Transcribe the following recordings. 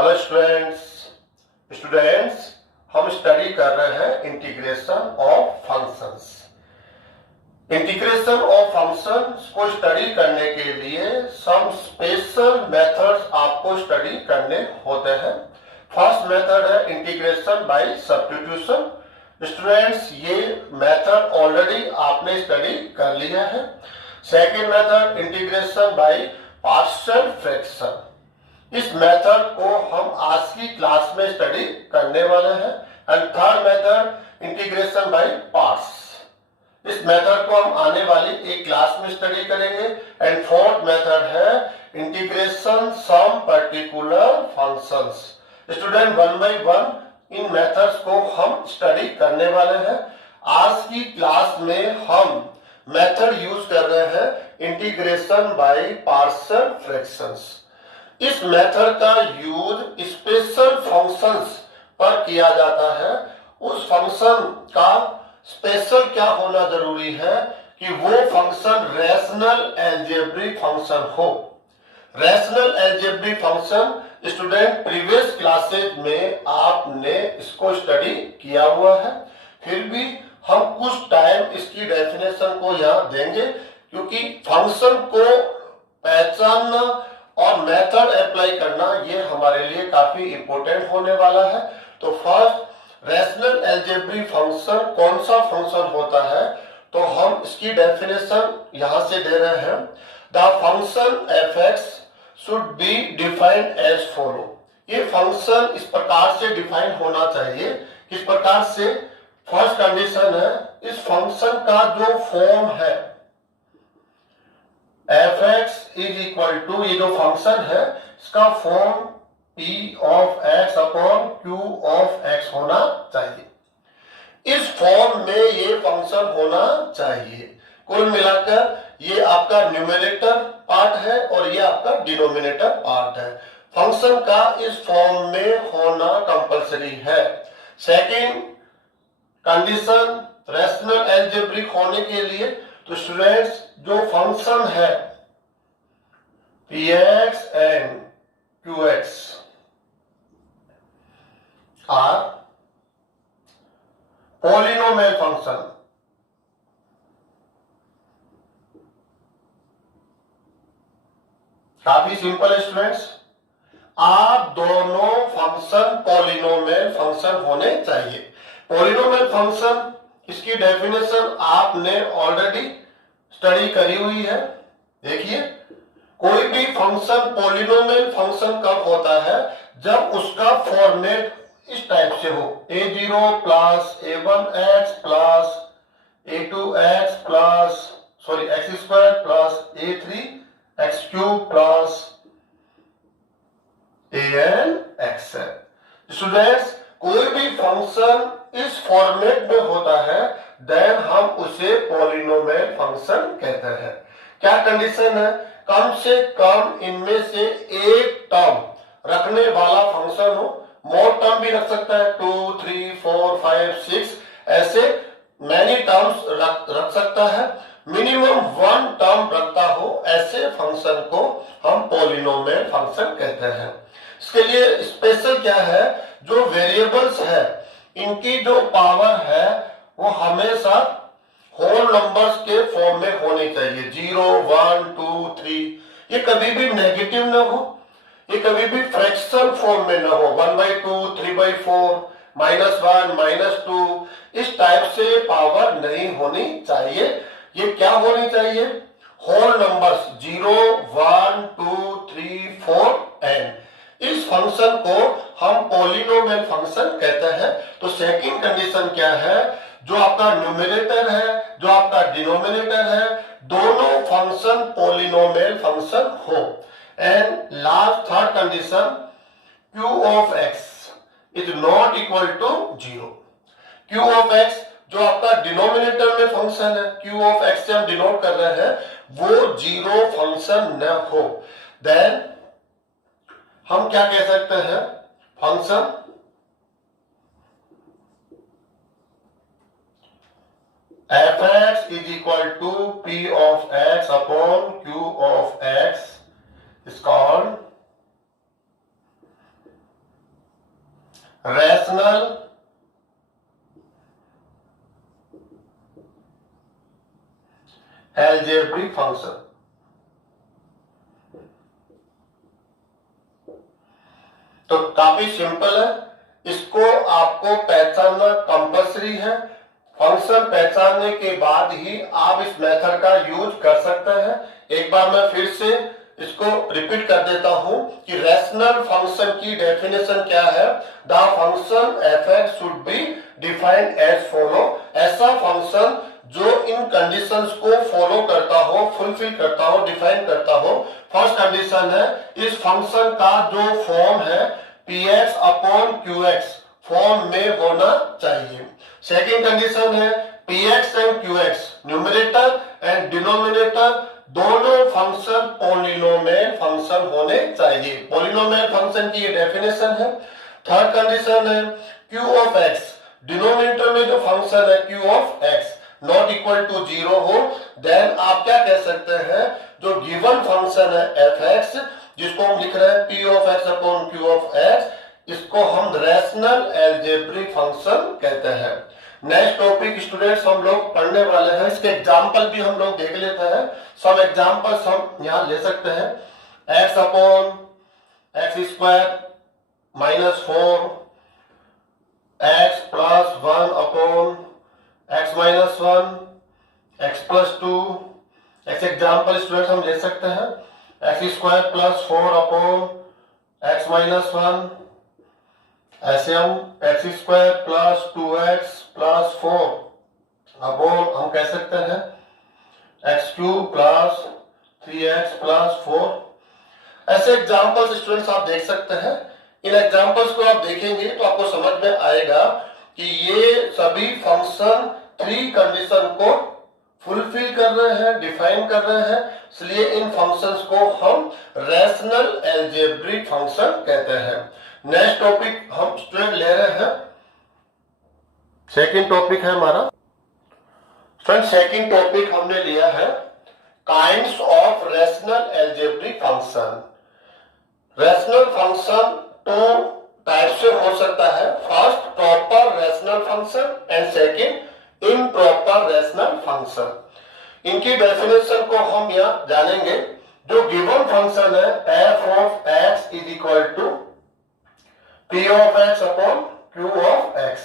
Hello students हम study कर रहे हैं integration of functions. Integration of functions को स्टडी करने के लिए सम स्पेशल मेथड्स आपको स्टडी करने होते हैं। फर्स्ट मेथड है इंटीग्रेशन बाय सब्स्टिट्यूशन। स्टूडेंट्स ये मेथड ऑलरेडी आपने स्टडी कर लिया है। Second method integration by partial fraction. इस मेथड को हम आज की क्लास में स्टडी करने वाले हैं। And third method integration by parts. इस मेथड को हम आने वाली एक क्लास में स्टडी करेंगे। एंड फोर्थ मेथड है integration some particular functions. Student one by one इन मेथड्स को हम स्टडी करने वाले हैं। आज की क्लास में हम मेथड यूज कर रहे हैं इंटीग्रेशन बाय पार्शियल फ्रैक्शंस। इस मेथड का यूज स्पेशल फंक्शंस पर किया जाता है। उस फंक्शन का स्पेशल क्या होना जरूरी है कि वो फंक्शन रैशनल अलजेब्रिक फंक्शन हो। Rational algebraic function student previous classes में आपने इसको स्टडी किया हुआ है, फिर भी हम कुछ टाइम इसकी डेफिनेशन को यहाँ देंगे क्योंकि फंक्शन को पहचानना और मेथड अप्लाई करना ये हमारे लिए काफी इंपॉर्टेंट होने वाला है। तो फर्स्ट रैशनल अलजेब्रिक फंक्शन कौन सा फंक्शन होता है, तो हम इसकी डेफिनेशन यहां से दे रहे हैं। The function f(x) should be defined as follow. ये फंक्शन इस प्रकार से डिफाइन होना चाहिए। किस प्रकार से? फर्स्ट कंडीशन है इस फंक्शन का जो फॉर्म है f(x) इज इक्वल टू, ये जो फंक्शन है इसका form p of x upon q of x होना चाहिए। इस फॉर्म में ये फंक्शन होना चाहिए। कुल मिलाकर ये आपका न्यूमरेटर पार्ट है और ये आपका डिनोमिनेटर पार्ट है। फंक्शन का इस फॉर्म में होना कंपलसरी है। सेकेंड कंडीशन रैशनल अलजेब्रिक होने के लिए, तो स्टूडेंट्स जो फंक्शन है px and qx are polynomial function. काफी सिंपल है स्टूडेंट्स, आप दोनों फंक्शन पॉलिनोमियल फंक्शन होने चाहिए। पॉलिनोमियल फंक्शन इसकी डेफिनेशन आपने ऑलरेडी स्टडी करी हुई है। देखिए कोई भी फंक्शन पॉलिनोमियल फंक्शन कब होता है, जब उसका फॉर्मेट इस टाइप से हो a0 plus a1x plus a2x plus x square plus a3x cube plus an(x) है। स्टूडेंट्स कोई भी फंक्शन इस फॉर्मेट में होता है देन हम उसे पॉलिनोमियल फंक्शन कहते हैं। क्या कंडीशन है? कम से कम इनमें से एक टर्म रखने वाला फंक्शन हो। मोर टर्म भी रख सकता है, 2 3 4 5 6 ऐसे मैनी टर्म्स रख सकता है। मिनिमम 1 टर्म रखता हो ऐसे फंक्शन को हम पॉलिनोमियल फंक्शन कहते हैं। इसके लिए स्पेशल क्या है, जो वेरिएबल्स है इनकी जो पावर है वो हमेशा होल नंबर्स के फॉर्म में होनी चाहिए। 0 1 2 3 ये कभी भी नेगेटिव ना हो, ये कभी भी फ्रैक्शन फॉर्म में ना हो। 1/2 3/4 -1 -2 इस टाइप से पावर नहीं होनी चाहिए। ये क्या होनी चाहिए? Whole numbers 0 1 2 3 4 n। इस फंक्शन को हम पॉलिनोमियल फंक्शन कहते हैं। तो सेकंड कंडीशन क्या है, जो आपका न्यूमरेटर है जो आपका डिनोमिनेटर है दोनों फंक्शन पॉलिनोमियल फंक्शन हो। And last third condition q of x is not equal to 0। q of x जो आपका डिनोमिनेटर में फंक्शन है, q ऑफ x से हम डिनोट कर रहे हैं, वो 0 फंक्शन न हो। देन हम क्या कह सकते हैं, function f(x) is equal to p of x upon q of x is called rational algebraic function. तो काफी सिंपल है, इसको आपको पहचानना कंपल्सरी है। फंक्शन पहचानने के बाद ही आप इस मेथड का यूज कर सकते हैं। एक बार मैं फिर से इसको रिपीट कर देता हूं कि रैशनल फंक्शन की डेफिनेशन क्या है। The function F X should be defined as follow. ऐसा फंक्शन जो इन कंडीशंस को फॉलो करता हो, फुलफिल करता हो, डिफाइन करता हो। फर्स्ट कंडीशन है इस फंक्शन का जो फॉर्म है px अपॉन qx फॉर्म में होना चाहिए। सेकेंड कंडीशन है px and qx numerator and denominator दोनों फंक्शन पॉलिनोमियल फंक्शन होने चाहिए। पॉलिनोमियल फंक्शन की ये डेफिनेशन है। थर्ड कंडीशन है q ऑफ x डिनोमिनेटर में जो फंक्शन है q of x not equal to 0 हो, देन आप क्या कह सकते हैं जो गिवन फंक्शन है f(x) जिसको हम लिख रहे हैं p of x upon q of x, इसको हम रैशनल अलजेब्रिक फंक्शन कहते हैं। नेक्स्ट टॉपिक स्टूडेंट्स हम लोग पढ़ने वाले हैं, इसके एग्जांपल भी हम लोग देख लेते हैं। सब एग्जांपल्स हम यहां ले सकते हैं। x upon x square minus 4 x plus 1 upon x minus 1 x plus 2। ऐसे एग्जाम्पल स्टूडेंट्स हम ले सकते हैं x square plus 4 upon x minus 1। ऐसे हम x square plus 2x plus 4 upon हम कह सकते हैं x cube plus 3x plus 4। ऐसे एग्जाम्पल्स स्टूडेंट्स आप देख सकते हैं। इन एग्जाम्पल्स को आप देखेंगे तो आपको समझ में आएगा कि ये सभी फंक्शन 3 कंडीशन को फुलफिल कर रहे हैं, डिफाइन कर रहे हैं, इसलिए इन फंक्शंस को हम रैशनल अलजेब्रिक फंक्शन कहते हैं। नेक्स्ट टॉपिक हम स्टूडेंट ले रहे हैं, सेकंड टॉपिक है हमारा। स्टूडेंट सेकंड टॉपिक हमने लिया है kinds of rational algebraic function. Rational function 2 type से हो सकता है। First proper rational function and second improper rational function. इनकी डेफिनेशन को हम यहां जानेंगे। जो गिवन फंक्शन है f of x is equal to p of x upon q of x।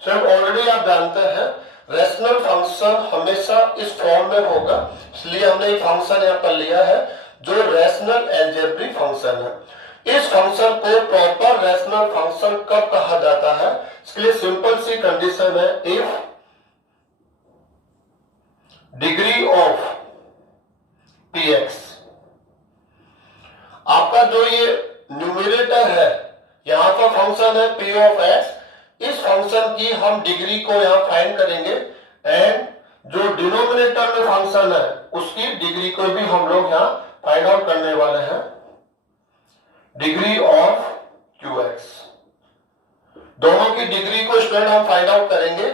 Sir already आप जानते हैं रैशनल फंक्शन हमेशा इस फॉर्म में होगा, इसलिए हमने एक फंक्शन यहां पर लिया है जो रैशनल अलजेब्रिक फंक्शन है। इस फंक्शन को प्रॉपर रैशनल फंक्शन कब कहा जाता है, इसके लिए सिंपल सी कंडीशन है इफ डिग्री ऑफ px, आपका जो ये न्यूमरेटर है यहां पर फंक्शन है p ऑफ x, इस फंक्शन की हम डिग्री को यहां फाइंड करेंगे एंड जो डिनोमिनेटर में फंक्शन है उसकी डिग्री को भी हम लोग यहां फाइंड आउट करने वाले हैं, डिग्री ऑफ qx। दोनों की डिग्री को स्टूडेंट हम फाइंड आउट करेंगे।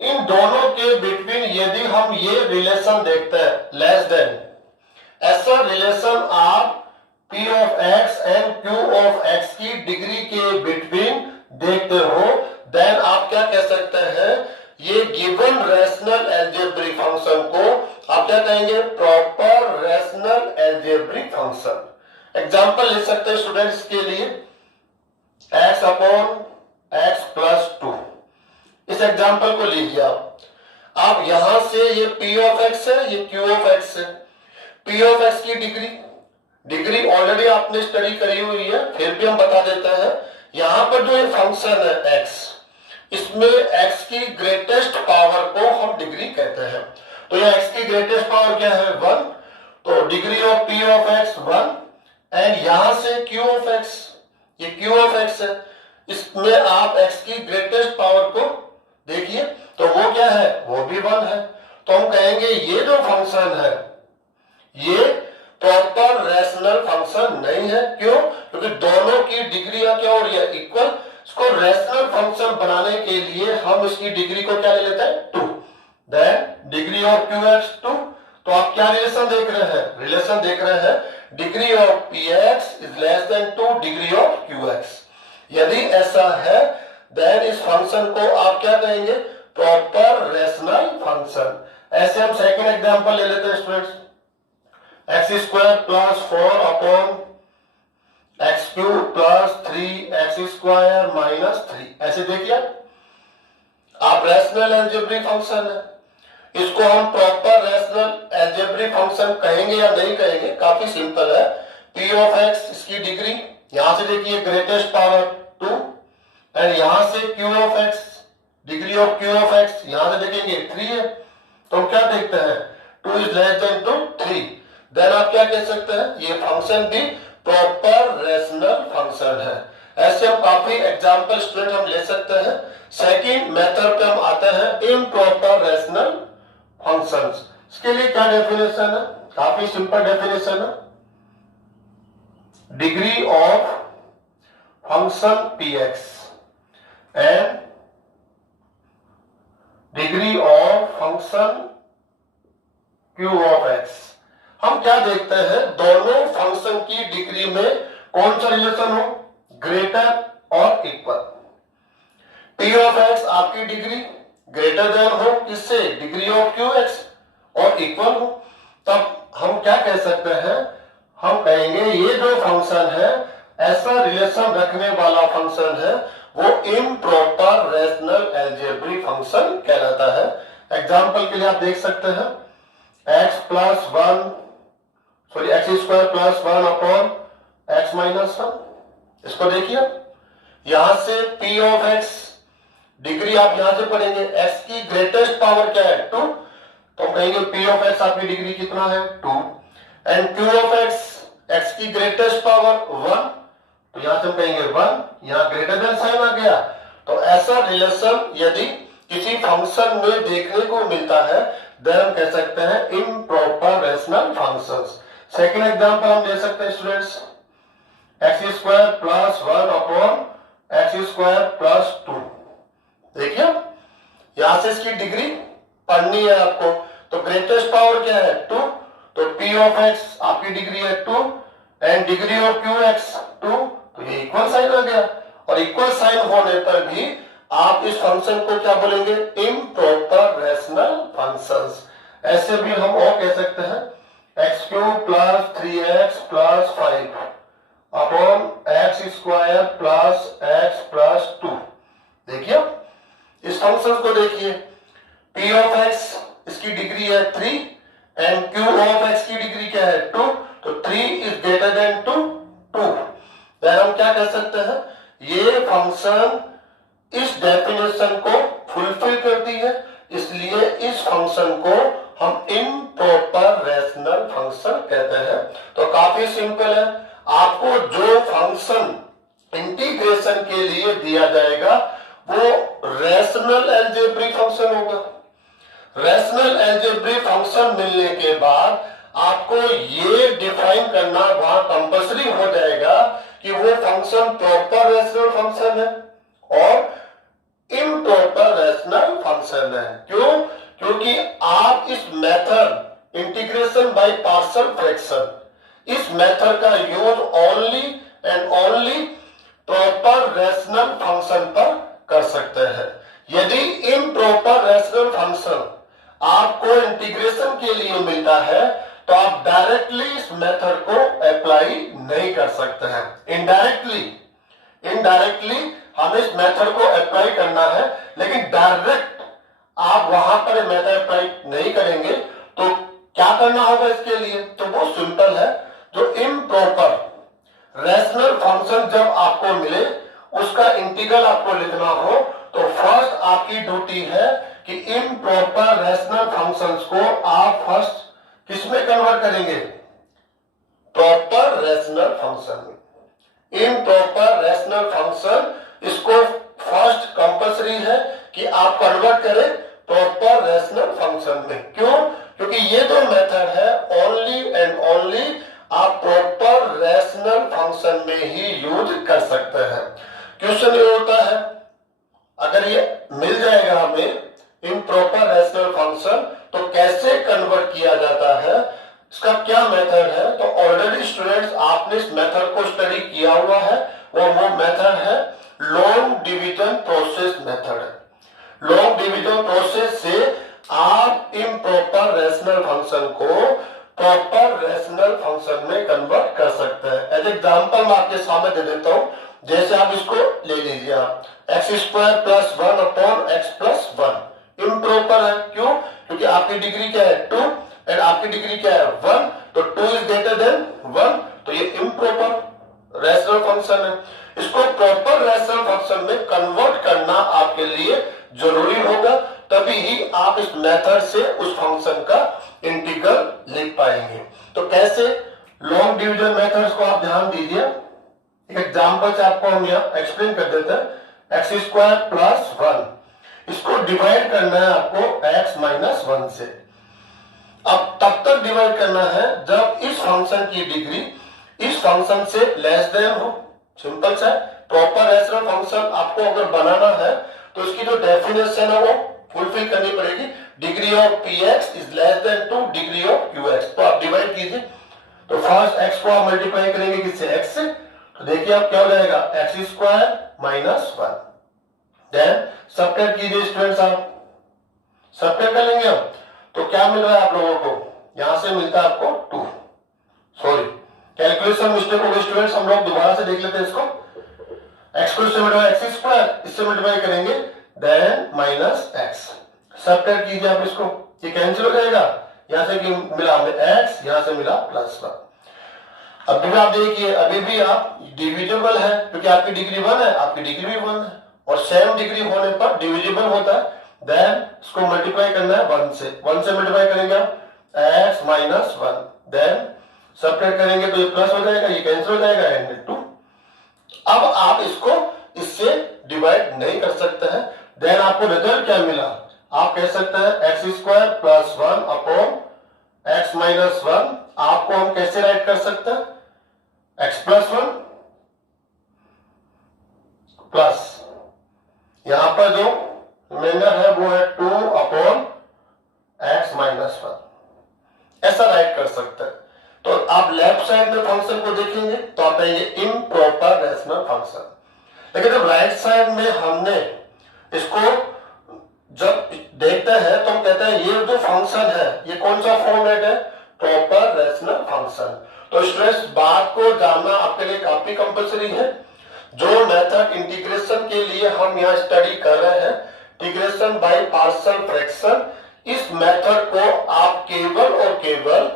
इन दोनों के बिटवीन यदि हम ये रिलेशन देखते हैं लेस देन, ऐसा रिलेशन आप p of x and q of x की डिग्री के बिटवीन देखते हो, देन आप क्या कह सकते हैं ये गिवन रैशनल अलजेब्रिक फंक्शन को आप क्या कहेंगे proper rational algebraic function. Example ले सकते हैं स्टूडेंट्स के लिए x अपॉन x प्लस 2। इस एग्जांपल को लीजिए आप यहां से ये p ऑफ x है, ये q ऑफ x है। p ऑफ x की डिग्री ऑलरेडी आपने स्टडी करी हुई है, फिर भी हम बता देते हैं। यहां पर जो ये फंक्शन है x, इसमें x की ग्रेटेस्ट पावर को हम डिग्री कहते हैं। तो ये x की ग्रेटेस्ट पावर क्या है 1, तो degree of p of x 1 and यहां से q ऑफ x, ये q ऑफ x है, इसमें आप x की ग्रेटेस्ट पावर को देखिए तो वो क्या है वो भी 1 है। तो हम कहेंगे ये जो फंक्शन है ये प्रॉपर रैशनल फंक्शन नहीं है। क्यों? क्योंकि दोनों की डिग्री क्या हो रही है इक्वल। इसको रैशनल फंक्शन बनाने के लिए हम इसकी डिग्री को क्या ले लेते हैं 2, देन डिग्री ऑफ qx 2। तो आप क्या रिलेशन देख रहे हैं, रिलेशन देख रहे हैं degree of px is less then 2 degree of qx। यदि ऐसा है देन इस फंक्शन को आप क्या कहेंगे, प्रॉपर रेशनल फंक्शन। ऐसे हम सेकंड एग्जांपल ले लेते हैं students, x square plus 4 upon x cube plus 3 x square minus 3। ऐसे देखिए आप रेशनल अलजेब्रिक फंक्शन है, इसको हम प्रॉपर रेशनल अलजेब्रिक फंक्शन कहेंगे या नहीं कहेंगे, काफी सिंपल है। p ऑफ x इसकी डिग्री, यहां से देखिए ग्रेटेस्ट पावर 2 एंड यहां से q of x, degree of q of x यहां से देखेंगे 3 है, तो हम क्या देखते हैं 2 is less than to 3। Then आप क्या कह सकते हैं, ये फंक्शन भी प्रॉपर रेशनल फंक्शन है। ऐसे हम काफी एग्जांपल स्टूडेंट हम ले सकते हैं। सेकंड मेथड पे हम आते हैं इम्प्रॉपर रेशनल फंक्शंस। इसके लिए क्या डेफिनेशन है, काफी सिंपल डेफिनेशन है, degree of function px and degree of function q of x। हम क्या देखते हैं, दोनों फंक्शन की डिग्री में कौन सा रिलेशन हो, ग्रेटर और इक्वल। p ऑफ x आपकी डिग्री ग्रेटर देन हो किससे, डिग्री ऑफ qx और इक्वल हो, तब हम क्या कह सकते हैं, हम कहेंगे ये जो फंक्शन है ऐसा रिलेशन रखने वाला फंक्शन है, वो इम्प्रॉपर रेशनल अलजेब्रिक फंक्शन कहलाता है। एग्जांपल के लिए आप देख सकते हैं x plus 1 sorry x square plus 1 upon x minus 1। इसको देखिए यहां से p ऑफ x डिग्री आप यहां से पढ़ेंगे, x की ग्रेटेस्ट पावर क्या है 2, तो हम कहेंगे p ऑफ x आपकी डिग्री कितना है 2 and q of x x की ग्रेटेस्ट पावर 1, तो यहां से हम कहेंगे 1, यहां ग्रेटर देन साइन आ गया। तो ऐसा रिलेशन यदि किसी फंक्शन में देखने को मिलता है देन हम कह सकते हैं improper rational functions. Second example हम ले सकते हैं students, x square plus 1 upon x square plus 2। देखिए यहां से इसकी डिग्री पढ़नी है आपको, तो ग्रेटेस्ट पावर क्या है 2, तो p ऑफ x आपकी डिग्री है 2 एंड डिग्री ऑफ qx 2, तो ये इक्वल साइन आ गया। और इक्वल साइन होने पर भी आप इस फंक्शन को क्या बोलेंगे, इम्प्रॉपर रेशनल फंक्शंस। ऐसे भी हम और कह सकते हैं x cube plus 3x plus 5 upon x square plus x plus 2। देखिए इस फंक्शन को देखिए, p ऑफ x इसकी डिग्री है 3 एंड q ऑफ x की डिग्री क्या है 2, तो 3 इज ग्रेटर देन 2 देन हम क्या कह सकते हैं, ये फंक्शन इस डेफिनेशन को फुलफिल करती है, इसलिए इस फंक्शन को हम इम्प्रॉपर रेशनल फंक्शन कहते हैं। तो काफी सिंपल है, आपको जो फंक्शन इंटीग्रेशन के लिए दिया जाएगा वो रेशनल अलजेब्रिक फंक्शन होगा। रेशनल अलजेब्रिक फंक्शन मिलने के बाद आपको ये डिफाइन करना वहां कंपल्सरी हो जाएगा कि वो फंक्शन प्रॉपर रेशनल फंक्शन है और इम्प्रॉपर रेशनल फंक्शन है। क्यों, क्योंकि आप इस method integration by partial fraction, इस मेथड का use only and only proper rational function पर कर सकते हैं। यदि इम्प्रॉपर रेशनल फंक्शन आपको इंटीग्रेशन के लिए मिलता है तो आप डायरेक्टली इस मेथड को अप्लाई नहीं कर सकते हैं, इनडायरेक्टली हमें इस मेथड को अप्लाई करना है, लेकिन डायरेक्ट आप वहां पर मेथड अप्लाई नहीं करेंगे। तो क्या करना होगा इसके लिए, तो बहुत सिंपल है, जो इम्प्रॉपर रेशनल फंक्शन जब आपको मिले उसका इंटीग्रल आपको लिखना हो तो फर्स्ट आपकी ड्यूटी है कि इम्प्रॉपर रेशनल फंक्शंस को आप फर्स्ट किसमें कन्वर्ट करेंगे, प्रॉपर रेशनल फंक्शन में। इम्प्रॉपर रेशनल फंक्शन इसको फर्स्ट कंपल्सरी है कि आप कन्वर्ट करें प्रॉपर रेशनल फंक्शन में। क्यों, क्योंकि ये जो मेथड है ओनली एंड ओनली आप प्रॉपर रेशनल फंक्शन में ही यूज कर सकते हैं। क्वेश्चन ये होता है, अगर ये मिल जाएगा हमें इम्प्रॉपर रेशनल फंक्शन तो कैसे कन्वर्ट किया जाता है, इसका क्या मेथड है, तो ऑलरेडी स्टूडेंट्स आपने इस मेथड को स्टडी किया हुआ है, वो मेथड है लॉन्ग डिवीजन प्रोसेस मेथड है। लॉन्ग डिवीजन प्रोसेस से आप इम्प्रॉपर रेशनल फंक्शन को प्रॉपर रेशनल फंक्शन में कन्वर्ट कर सकते हैं। एज एग्जाम्पल मैं आपके सामने दे देता हूं, जैसे आप इसको ले लीजिए, आप x square plus 1 upon x plus 1 improper है। क्यों? क्योंकि आपकी डिग्री क्या है 2 एंड आपकी डिग्री क्या है 1, तो 2 इज ग्रेटर देन 1, तो ये इम्प्रॉपर रेशनल फंक्शन है। इसको प्रॉपर रेशनल फंक्शन में कन्वर्ट करना आपके लिए जरूरी होगा, तभी ही आप इस मेथड से उस फंक्शन का इंटीग्रल लिख पाएंगे। तो कैसे? लॉन्ग डिवीजन मेथड्स को आप ध्यान दीजिए। एक एग्जांपल से आपको हम यहाँ एक्सप्लेन कर देते हैं। एक्स स्क्वायर प्लस 1 इसको डिवाइड करना है आपको एक्स माइनस 1 से। अब तब तक डिवाइड करना है जब इस फंक्शन की डिग्री इस फंक्शन से लेस देन हो। सिंपल सा, प्रॉपर रेशनल फंक्शन आपको अगर बनाना है तो इसकी जो डेफिनेशन है वो फुलफिल करनी पड़ेगी। Degree of P x is less then 2 degree of Q x. तो आप डिवाइड कीजिए, तो फर्स्ट एक्स को आप मल्टीप्लाई करेंगे किससे? एक्स से। तो देखिए आप क्या हो जाएगा X square minus 1। Then subtract कीजिए स्टूडेंट्स, आप सबट्रैक्ट कर लेंगे अब, तो क्या मिल रहा है आप लोगों को? यहां से मिलता है आपको 2। सॉरी, कैलकुलेशन मिस्टेक हो गई स्टूडेंट्स, हम लोग दोबारा से देख लेते हैं इसको। एक्स को इससे मल्टीप्लाई, एक्स स्क्वायर इससे मल्टीप्लाई करेंगे, देन माइनस एक्स। सबट्रैक्ट कीजिए आप इसको, ये कैंसिल हो जाएगा। यहां से मिला हमें एक्स, यहां से मिला प्लस 1। अभी भी आप देखिए, अभी भी आप डिविजिबल है, क्योंकि आपकी डिग्री 1 है, आपकी डिग्री भी 1 है, और सेम डिग्री होने पर डिविजिबल होता है। देन इसको मल्टीप्लाई करना है 1 से। 1 से मल्टीप्लाई करेंगे आप एक्स माइनस 1, देन सबट्रैक्ट करेंगे तो ये प्लस हो जाएगा, ये कैंसिल हो जाएगा, एंड 2। अब आप इसको इससे डिवाइड नहीं कर सकते हैं। देन आपको रिजल्ट क्या मिला? आप कह सकते हैं x square plus 1 upon x minus 1। आपको हम कैसे राइट कर सकते हैं? एक्स प्लस 1 प्लस यहां पर जो रिमाइंडर है वो है 2 अपॉन एक्स माइनस 1, ऐसा राइट कर सकते हैं। तो आप लेफ्ट साइड में फंक्शन को देखेंगे तो आप कहेंगे इम्प्रॉपर रेशनल फंक्शन। लेकिन जब राइट साइड में हमने इसको जब देखते हैं तो हम कहते हैं ये जो फंक्शन है ये कौन सा फॉर्मेट है? Proper rational function. तो स्टूडेंट्स, बात को जानना आपके लिए काफी कंपल्सरी है। जो मेथड इंटीग्रेशन के लिए हम यहाँ स्टडी कर रहे हैं, इंटीग्रेशन बाय पार्शियल फ्रैक्शन, इस मेथड को आप केवल और केवल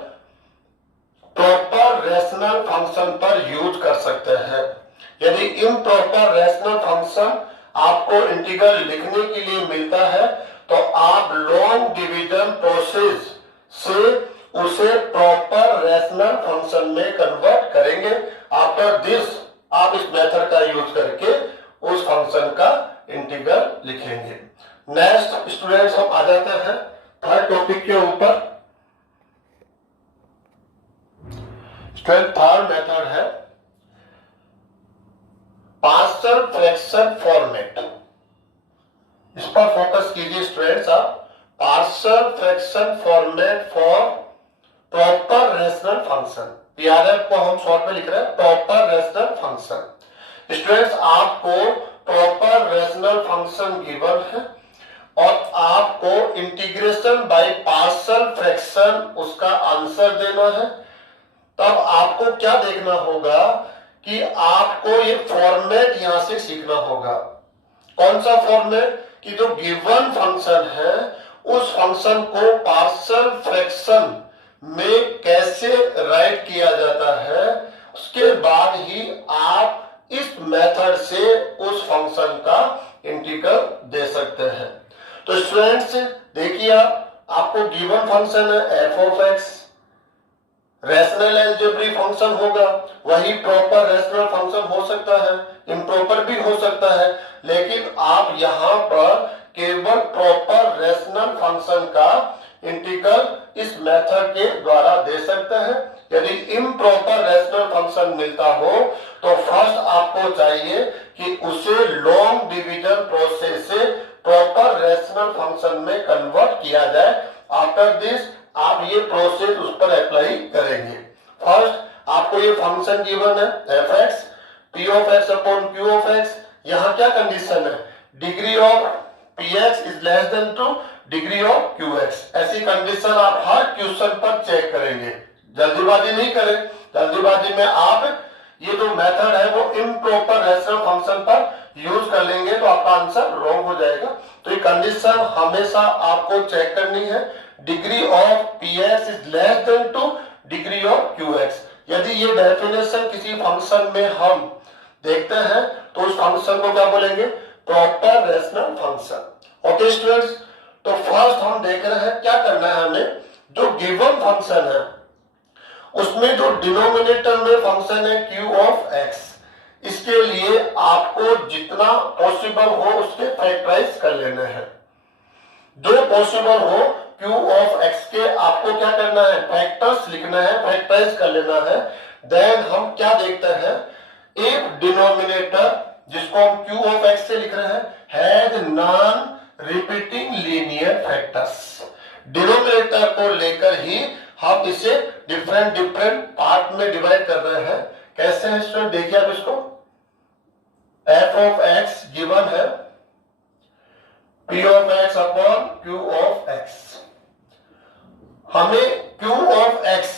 प्रॉपर रेशनल फंक्शन पर यूज कर सकते हैं। यदि इम्प्रॉपर रेशनल फंक्शन आपको इंटीग्रल लिखने के लिए मिलता है तो आप लॉन्ग डिवीजन प्रोसेस से उसे प्रॉपर रेशनल फंक्शन में कन्वर्ट करेंगे। आफ्टर दिस आप इस मेथड का यूज करके उस फंक्शन का इंटीग्रल लिखेंगे। नेक्स्ट स्टूडेंट्स, हम आ जाते हैं थर्ड टॉपिक के ऊपर। थर्ड मेथड है पार्शियल फ्रैक्शन फॉर्मेट। इस पर फोकस कीजिए स्टूडेंट्स आप। Partial fraction format for proper rational function, PRF को हम शॉर्ट में लिख रहे हैं प्रॉपर रेशनल फंक्शन। स्टूडेंट्स, आपको प्रॉपर रेशनल फंक्शन गिवन है और आपको इंटीग्रेशन बाय पार्शियल फ्रैक्शन उसका आंसर देना है। तब आपको क्या देखना होगा कि आपको ये फॉर्मेट यहां से सीखना होगा। कौन सा फॉर्मेट? कि जो गिवन फंक्शन है उस फंक्शन को पार्शियल फ्रैक्शन में कैसे राइट किया जाता है, उसके बाद ही आप इस मेथड से उस फंक्शन का इंटीग्रल दे सकते हैं। तो स्टूडेंट्स देखिए, आपको गिवन फंक्शन है F of x, rational algebraic function होगा, वही प्रॉपर रैशनल फंक्शन हो सकता है, इम्प्रॉपर भी हो सकता है, लेकिन आप यहां पर केवल प्रॉपर रैशनल फंक्शन का इंटीग्रल इस मेथड के द्वारा दे सकते हैं। यदि इम्प्रॉपर रैशनल फंक्शन मिलता हो तो फर्स्ट आपको चाहिए कि उसे लॉन्ग डिवीजन प्रोसेस से प्रॉपर रैशनल फंक्शन में कन्वर्ट किया जाए। आफ्टर दिस आप ये प्रोसेस उस पर अप्लाई करेंगे। फर्स्ट आपको ये फंक्शन गिवन है F x, P of X upon Q of x. यहां क्या कंडीशन है, degree of P x is less than two degree of Q x. ऐसी कंडीशन आप हर क्वेश्चन पर चेक करेंगे, जल्दीबाजी नहीं करें। जल्दीबाजी में आप ये जो मेथड है वो इम्प्रॉपर रेशनल फंक्शन पर यूज कर लेंगे तो आपका आंसर रॉन्ग हो जाएगा। तो ये कंडीशन हमेशा आपको चेक करनी है, degree of P x is less than two degree of Q x. यदि ये डेफिनेशन किसी फंक्शन में हम देखते हैं तो उस फंक्शन को क्या बोलेंगे, proper rational function. Okay students, तो फर्स्ट हम देख रहे हैं क्या करना है हमें, जो गिवन फंक्शन है उसमें जो डिनोमिनेटर में फंक्शन है q ऑफ x, इसके लिए आपको जितना पॉसिबल हो उसके फैक्टराइज कर लेने हैं। जो पॉसिबल हो q ऑफ x के आपको क्या करना है, फैक्टर्स लिखना है, फैक्टराइज कर लेना है। देन हम क्या देखते हैं, एक डिनोमिनेटर जिसको हम q ऑफ x से लिख रहे हैं has non repeating linear factors. Denominator को लेकर ही हम इसे डिफरेंट पार्ट में डिवाइड कर रहे हैं। कैसे है स्टूडेंट, देखिए आप इसको, f ऑफ x गिवन है p of x upon q of x। हमें q ऑफ x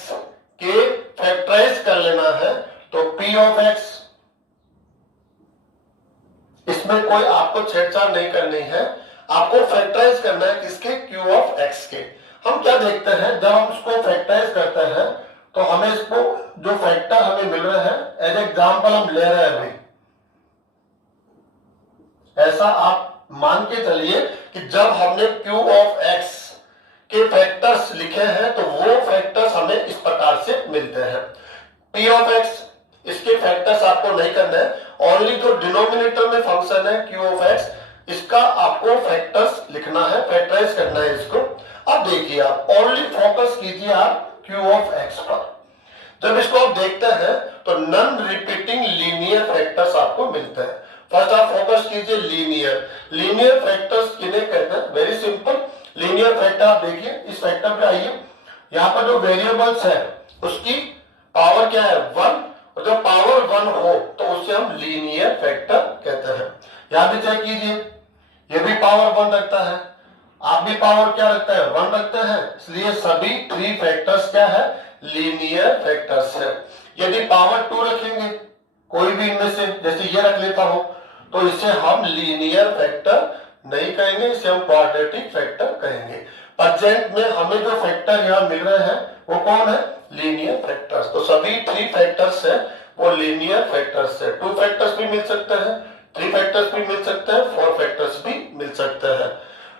के फैक्टराइज कर लेना है, तो p ऑफ x, इसमें कोई आपको छेड़छाड़ नहीं करनी है, आपको फैक्टराइज करना है किसके, q ऑफ x के। हम क्या देखते हैं, जब हम इसको फैक्टराइज करते हैं तो हमें इसको जो फैक्टर हमें मिल रहे हैं एज एग्जांपल हम ले रहे हैं भाई, ऐसा आप मान के चलिए कि जब हमने q ऑफ x के फैक्टर्स लिखे हैं तो वो फैक्टर्स हमें इस प्रकार से मिलते हैं। p ऑफ x, इसके फैक्टर्स आपको नहीं करना है, ओनली जो डिनोमिनेटर में फंक्शन है q ऑफ x, इसका आपको फैक्टर्स लिखना है, फैक्टराइज करना है इसको। अब देखिए आप ओनली फोकस कीजिए आप q ऑफ x पर। जब इसको आप देखते हैं तो नॉन रिपीटिंग लीनियर फैक्टर्स आपको मिलते हैं। फर्स्ट आप फोकस कीजिए लीनियर। लीनियर फैक्टर्स किन्हें कहते हैं, वेरी सिंपल। लीनियर फैक्टर आप देखिए, इस फैक्टर पे आइए, यहाँ पर जो वेरिएबल्स है उसकी पावर क्या है, 1, और जब पावर 1 हो तो उसे हम लीनियर फैक्टर कहते हैं। यहां भी चेक कीजिए, ये भी पावर 1 रखता है, आप भी पावर क्या रखता है, 1 रखते हैं, इसलिए सभी 3 फैक्टर्स क्या है, लीनियर फैक्टर्स है। यदि पावर 2 रखेंगे कोई भी इनमें से, जैसे ये रख लेता हूं, तो इसे हम लीनियर फैक्टर नहीं कहेंगे, इसे हम क्वाड्रेटिक फैक्टर कहेंगे। प्रेजेंट में हमें जो फैक्टर यहाँ मिल रहे हैं वो कौन है, लीनियर फैक्टर्स। तो सभी 3 फैक्टर्स है वो लीनियर फैक्टर्स है। 2 फैक्टर्स भी मिल सकते हैं, 3 फैक्टर्स भी मिल सकते हैं, 4 फैक्टर्स भी मिल सकते हैं।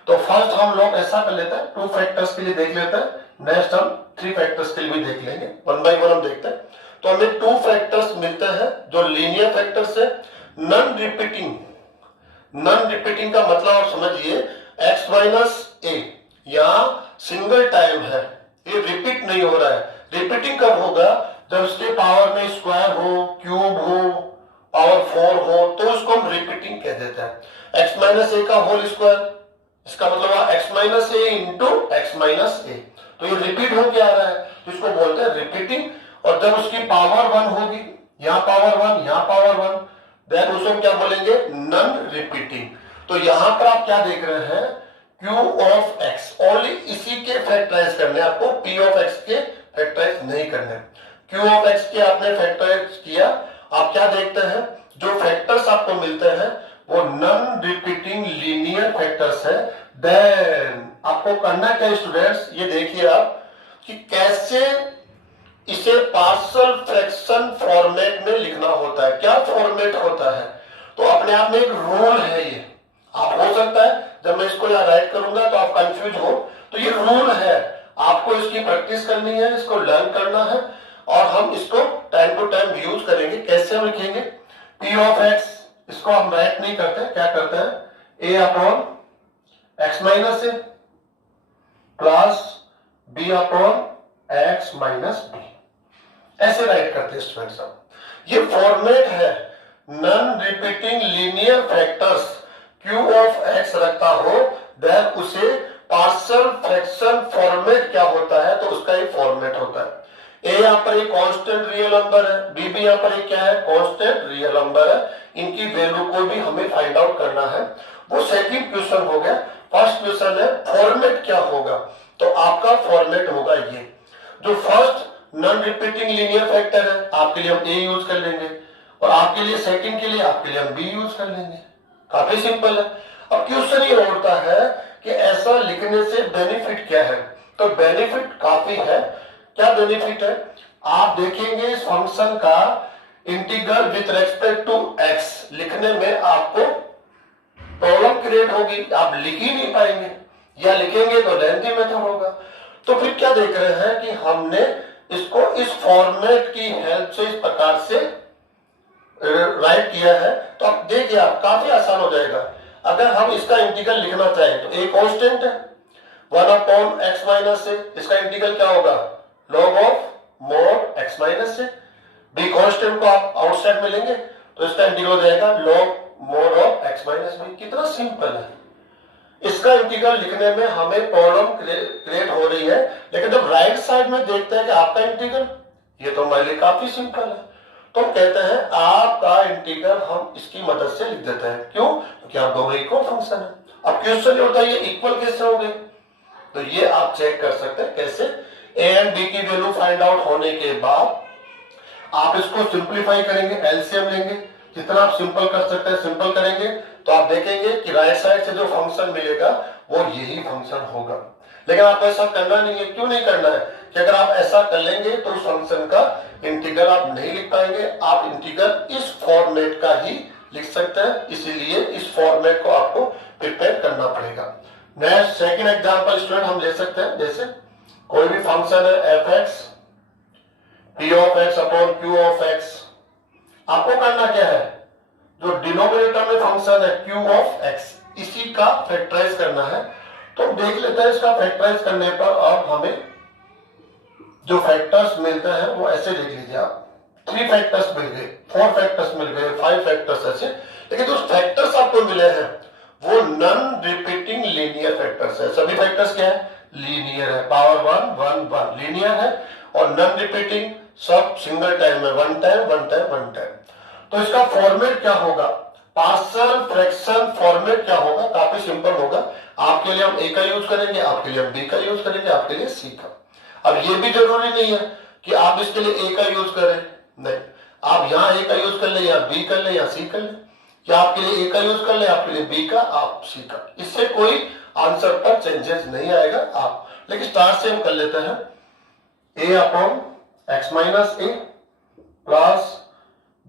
तो फर्स्ट हम लोग ऐसा कर लेते हैं, 2 फैक्टर्स के लिए देख लेते हैं, नेक्स्ट हम 3 फैक्टर्स के लिए भी देख लेंगे, 1 बाय 1 हम देखते हैं। तो हमें 2 फैक्टर्स मिलते हैं जो लीनियर फैक्टर्स है, नॉन रिपीटिंग। नॉन रिपीटिंग का मतलब आप समझिए x माइनस ए, यहां सिंगल टाइम है, ये रिपीट नहीं हो रहा है। रिपीटिंग कब होगा, जब उसके पावर में स्क्वायर हो, क्यूब हो, पावर 4 हो, तो उसको हम रिपीटिंग कह देते हैं। x माइनस ए का होल स्क्वायर, इसका मतलब x माइनस ए इंटू एक्स माइनस ए, तो ये रिपीट होके आ रहा है, तो इसको बोलते हैं रिपीटिंग। और जब उसकी पावर 1 होगी, यहाँ पावर 1, यहाँ पावर 1, देन उसको क्या बोलेंगे, नॉन रिपीटिंग। तो यहां पर आप क्या देख रहे हैं, q ऑफ x, ओनली इसी के फैक्टराइज करने, आपको p ऑफ x के फैक्टराइज नहीं करने। q ऑफ x के आपने फैक्टराइज किया, आप क्या देखते हैं, जो फैक्टर्स आपको मिलते हैं वो नॉन रिपीटिंग लीनियर फैक्टर्स है। देन आपको करना क्या स्टूडेंट्स, ये देखिए आप कि कैसे इसे पार्शियल फ्रैक्शन फॉर्मेट में लिखना होता है। क्या फॉर्मेट होता है, तो अपने आप में एक रूल है ये। आप हो सकता है जब मैं इसको यहाँ राइट करूंगा तो आप कंफ्यूज हो, तो ये रूल है, आपको इसकी प्रैक्टिस करनी है, इसको लर्न करना है, और हम इसको टाइम टू टाइम यूज करेंगे। कैसे हम लिखेंगे, p ऑफ x, इसको हम राइट नहीं करते, क्या करते हैं, a upon x minus A plus b upon x minus B, ऐसे राइट करते हैं स्टूडेंट्स। ये फॉर्मेट है, non repeating linear factors q of x रखता हो, देन उसे पार्शियल फ्रैक्शन फॉर्मेट क्या होता है, तो उसका एक फॉर्मेट होता है। a यहाँ पर एक कांस्टेंट रियल नंबर है, b भी यहाँ पर एक क्या है, कांस्टेंट रियल नंबर है, इनकी वैल्यू को भी हमें फाइंड आउट करना है। वो सेकंड क्वेश्चन हो गया। फर्स्ट क्वेश्चन है फॉर्मेट क्या होगा, तो आपका फॉर्मेट होगा ये, जो first non repeating linear factor है आपके लिए हम ए यूज कर लेंगे, और आपके लिए सेकंड के लिए आपके लिए हम बी यूज कर लेंगे। काफी सिंपल है। अब क्वेश्चन ये होता है कि ऐसा लिखने से बेनिफिट क्या है, तो बेनिफिट काफी है। क्या बेनिफिट है, आप देखेंगे इस फंक्शन का integral with respect to X लिखने में आपको प्रॉब्लम क्रिएट होगी, आप लिख ही नहीं पाएंगे, या लिखेंगे तो लेंथी मेथड होगा। तो फिर क्या देख रहे हैं कि हमने इसको इस फॉर्मेट की हेल्प से इस प्रकार से राइट किया है। तो आप देखिए, आप काफी आसान हो जाएगा। अगर हम इसका इंटीग्रल लिखना चाहें तो ए कांस्टेंट है 1/x माइनस से, इसका इंटीग्रल क्या होगा, log of mod x minus से। बी कांस्टेंट को आप आउटसाइड में लेंगे तो इसका इंटीग्रल हो जाएगा log mod of x minus B. कितना सिंपल है। इसका इंटीग्रल लिखने में हमें प्रॉब्लम क्रिएट हो रही है, लेकिन जब राइट साइड में देखते हैं कि आपका इंटीग्रल, ये तो हमारे लिए काफी सिंपल है, तो हम कहते हैं आपका इंटीग्रल हम इसकी मदद से लिख देते हैं। क्यों, क्योंकि आप दोनों इक्वल फंक्शन है। अब क्वेश्चन ये होता है ये इक्वल कैसे हो गए, तो ये आप चेक कर सकते हैं कैसे। ए एंड बी की वैल्यू फाइंड आउट होने के बाद आप इसको सिंप्लीफाई करेंगे, एलसीएम लेंगे, जितना आप सिंपल कर सकते हैं सिंपल करेंगे, तो आप देखेंगे कि राइट साइड से जो फंक्शन मिलेगा वो यही फंक्शन होगा। लेकिन आपको ऐसा करना नहीं है। क्यों नहीं करना है, कि अगर आप ऐसा कर लेंगे तो उस फंक्शन का इंटीग्रल आप नहीं लिख पाएंगे। आप इंटीग्रल इस फॉर्मेट का ही लिख सकते हैं, इसीलिए इस फॉर्मेट को आपको प्रिपेयर करना पड़ेगा। नेक्स्ट सेकंड एग्जांपल स्टूडेंट हम ले सकते हैं, जैसे कोई भी फंक्शन है F x P of X upon Q of x. आपको करना क्या है, जो डिनोमिनेटर में फंक्शन है क्यू ऑफ एक्स, इसी का फैक्टराइज करना है। तो देख लेते हैं इसका फैक्टराइज करने पर, और हमें जो फैक्टर्स मिलते हैं वो ऐसे लिख लीजिए आप, 3 फैक्टर्स मिल गए, 4 फैक्टर्स मिल गए, 5 फैक्टर्स ऐसे। लेकिन जो फैक्टर्स आपको मिले हैं वो नॉन रिपीटिंग लीनियर फैक्टर्स है। सभी फैक्टर्स क्या है, लीनियर है, पावर 1 1 1 लीनियर है, और नॉन रिपीटिंग सब सिंगल टाइम में, one time one time one time. तो इसका फॉर्मेट क्या होगा, पार्शियल फ्रैक्शन फॉर्मेट क्या होगा, काफी सिंपल होगा। आपके लिए हम ए का यूज करेंगे, आपके लिए हम बी का यूज करेंगे, आपके लिए सी का। अब ये भी जरूरी नहीं है कि आप इसके लिए ए का यूज करें, नहीं, आप यहाँ ए का यूज कर ले, या बी कर ले, या सी कर ले, या आपके लिए ए का यूज कर ले, आपके लिए बी का, आप सी का। इससे कोई आंसर पर चेंजेस नहीं आएगा। आप लेकिन स्टार्ट से हम कर लेते हैं, a upon x minus A plus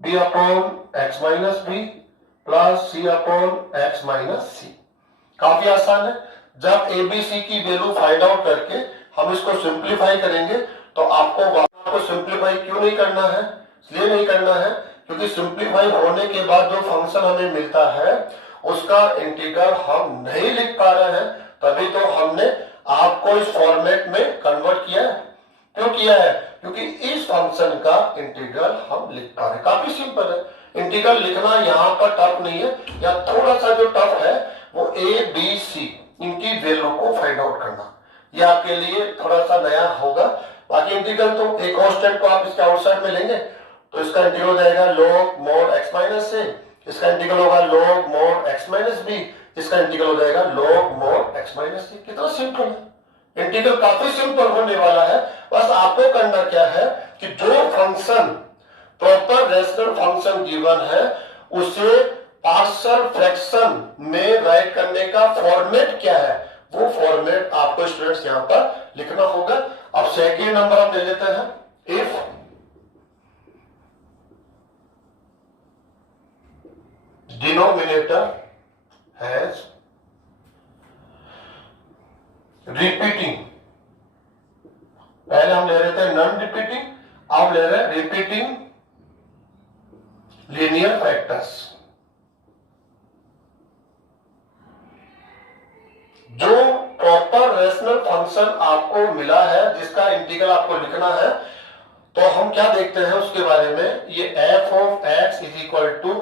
B upon x minus b plus c upon x minus c. काफी आसान है। जब एबीसी की वैल्यू फाइंड आउट करके हम इसको सिंप्लीफाई करेंगे, तो आपको सिंप्लीफाई क्यों नहीं करना है, इसलिए नहीं करना है क्योंकि सिंप्लीफाई होने के बाद जो फंक्शन हमें मिलता है उसका इंटीग्रल हम नहीं लिख पा रहे हैं, तभी तो हमने आपको इस फॉर्मेट में कन्वर्ट किया है। क्यों किया है, क्योंकि इस फंक्शन का इंटीग्रल हम लिख पा रहे हैं। काफी सिंपल है, इंटीग्रल लिखना यहाँ पर टफ नहीं है। या थोड़ा सा जो टफ है वो ए बी सी इनकी वैल्यू को फाइंड आउट करना, ये आपके लिए थोड़ा सा नया होगा। बाकी इंटीग्रल तो एक कांस्टेंट को आप इसके आउटसाइड में लेंगे तो इसका इंटीग्रल हो जाएगा log mod x माइनस से, इसका इंटीग्रल होगा log mod x minus B, इसका इंटीग्रल हो जाएगा log mod x minus C. कितना सिंपल है, इंटीग्रल काफी सिंपल होने वाला है। बस आपको करना क्या है कि जो function proper rational function given है उसे पार्शियल फ्रैक्शन में राइट करने का फॉर्मेट क्या है, वो फॉर्मेट आपको स्टूडेंट्स यहां पर लिखना होगा। अब सेकेंड नंबर हम ले लेते हैं, इफ डिनोमिनेटर हैज रिपीटिंग, पहले हम ले रहे थे नॉन रिपीटिंग, अब ले रहे हैं रिपीटिंग लीनियर फैक्टर्स। जो प्रॉपर रेशनल फंक्शन आपको मिला है जिसका इंटीग्रल आपको लिखना है, तो हम क्या देखते हैं उसके बारे में, ये f of x is equal to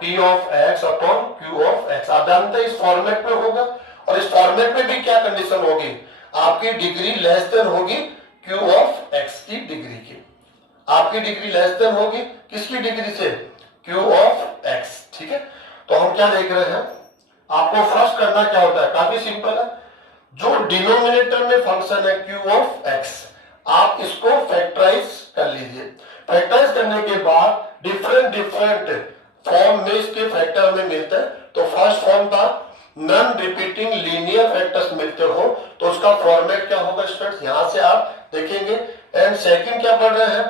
p of x upon q of x। आप जानते हैं इस फॉर्मेट में होगा, और इस फॉर्मेट में भी क्या कंडीशन होगी, आपकी डिग्री लेस देन होगी q ऑफ x की डिग्री की। आपकी डिग्री लेस देन होगी किसकी डिग्री से, क्यू ऑफ एक्स। ठीक है, तो हम क्या देख रहे हैं, आपको फर्स्ट करना क्या होता है, काफी सिंपल है। जो डिनोमिनेटर में फंक्शन है क्यू ऑफ एक्स, आप इसको फैक्टराइज कर लीजिए। फैक्टराइज करने के बाद डिफरेंट फॉर्म में इसके फैक्टर में मिलते हैं। तो फर्स्ट फॉर्म था नॉन रिपीटिंग लीनियर फैक्टर्स मिलते हो, तो उसका फॉर्मेट क्या होगा स्टूडेंट्स, यहां से आप देखेंगे। एंड सेकंड क्या पढ़ रहे हैं,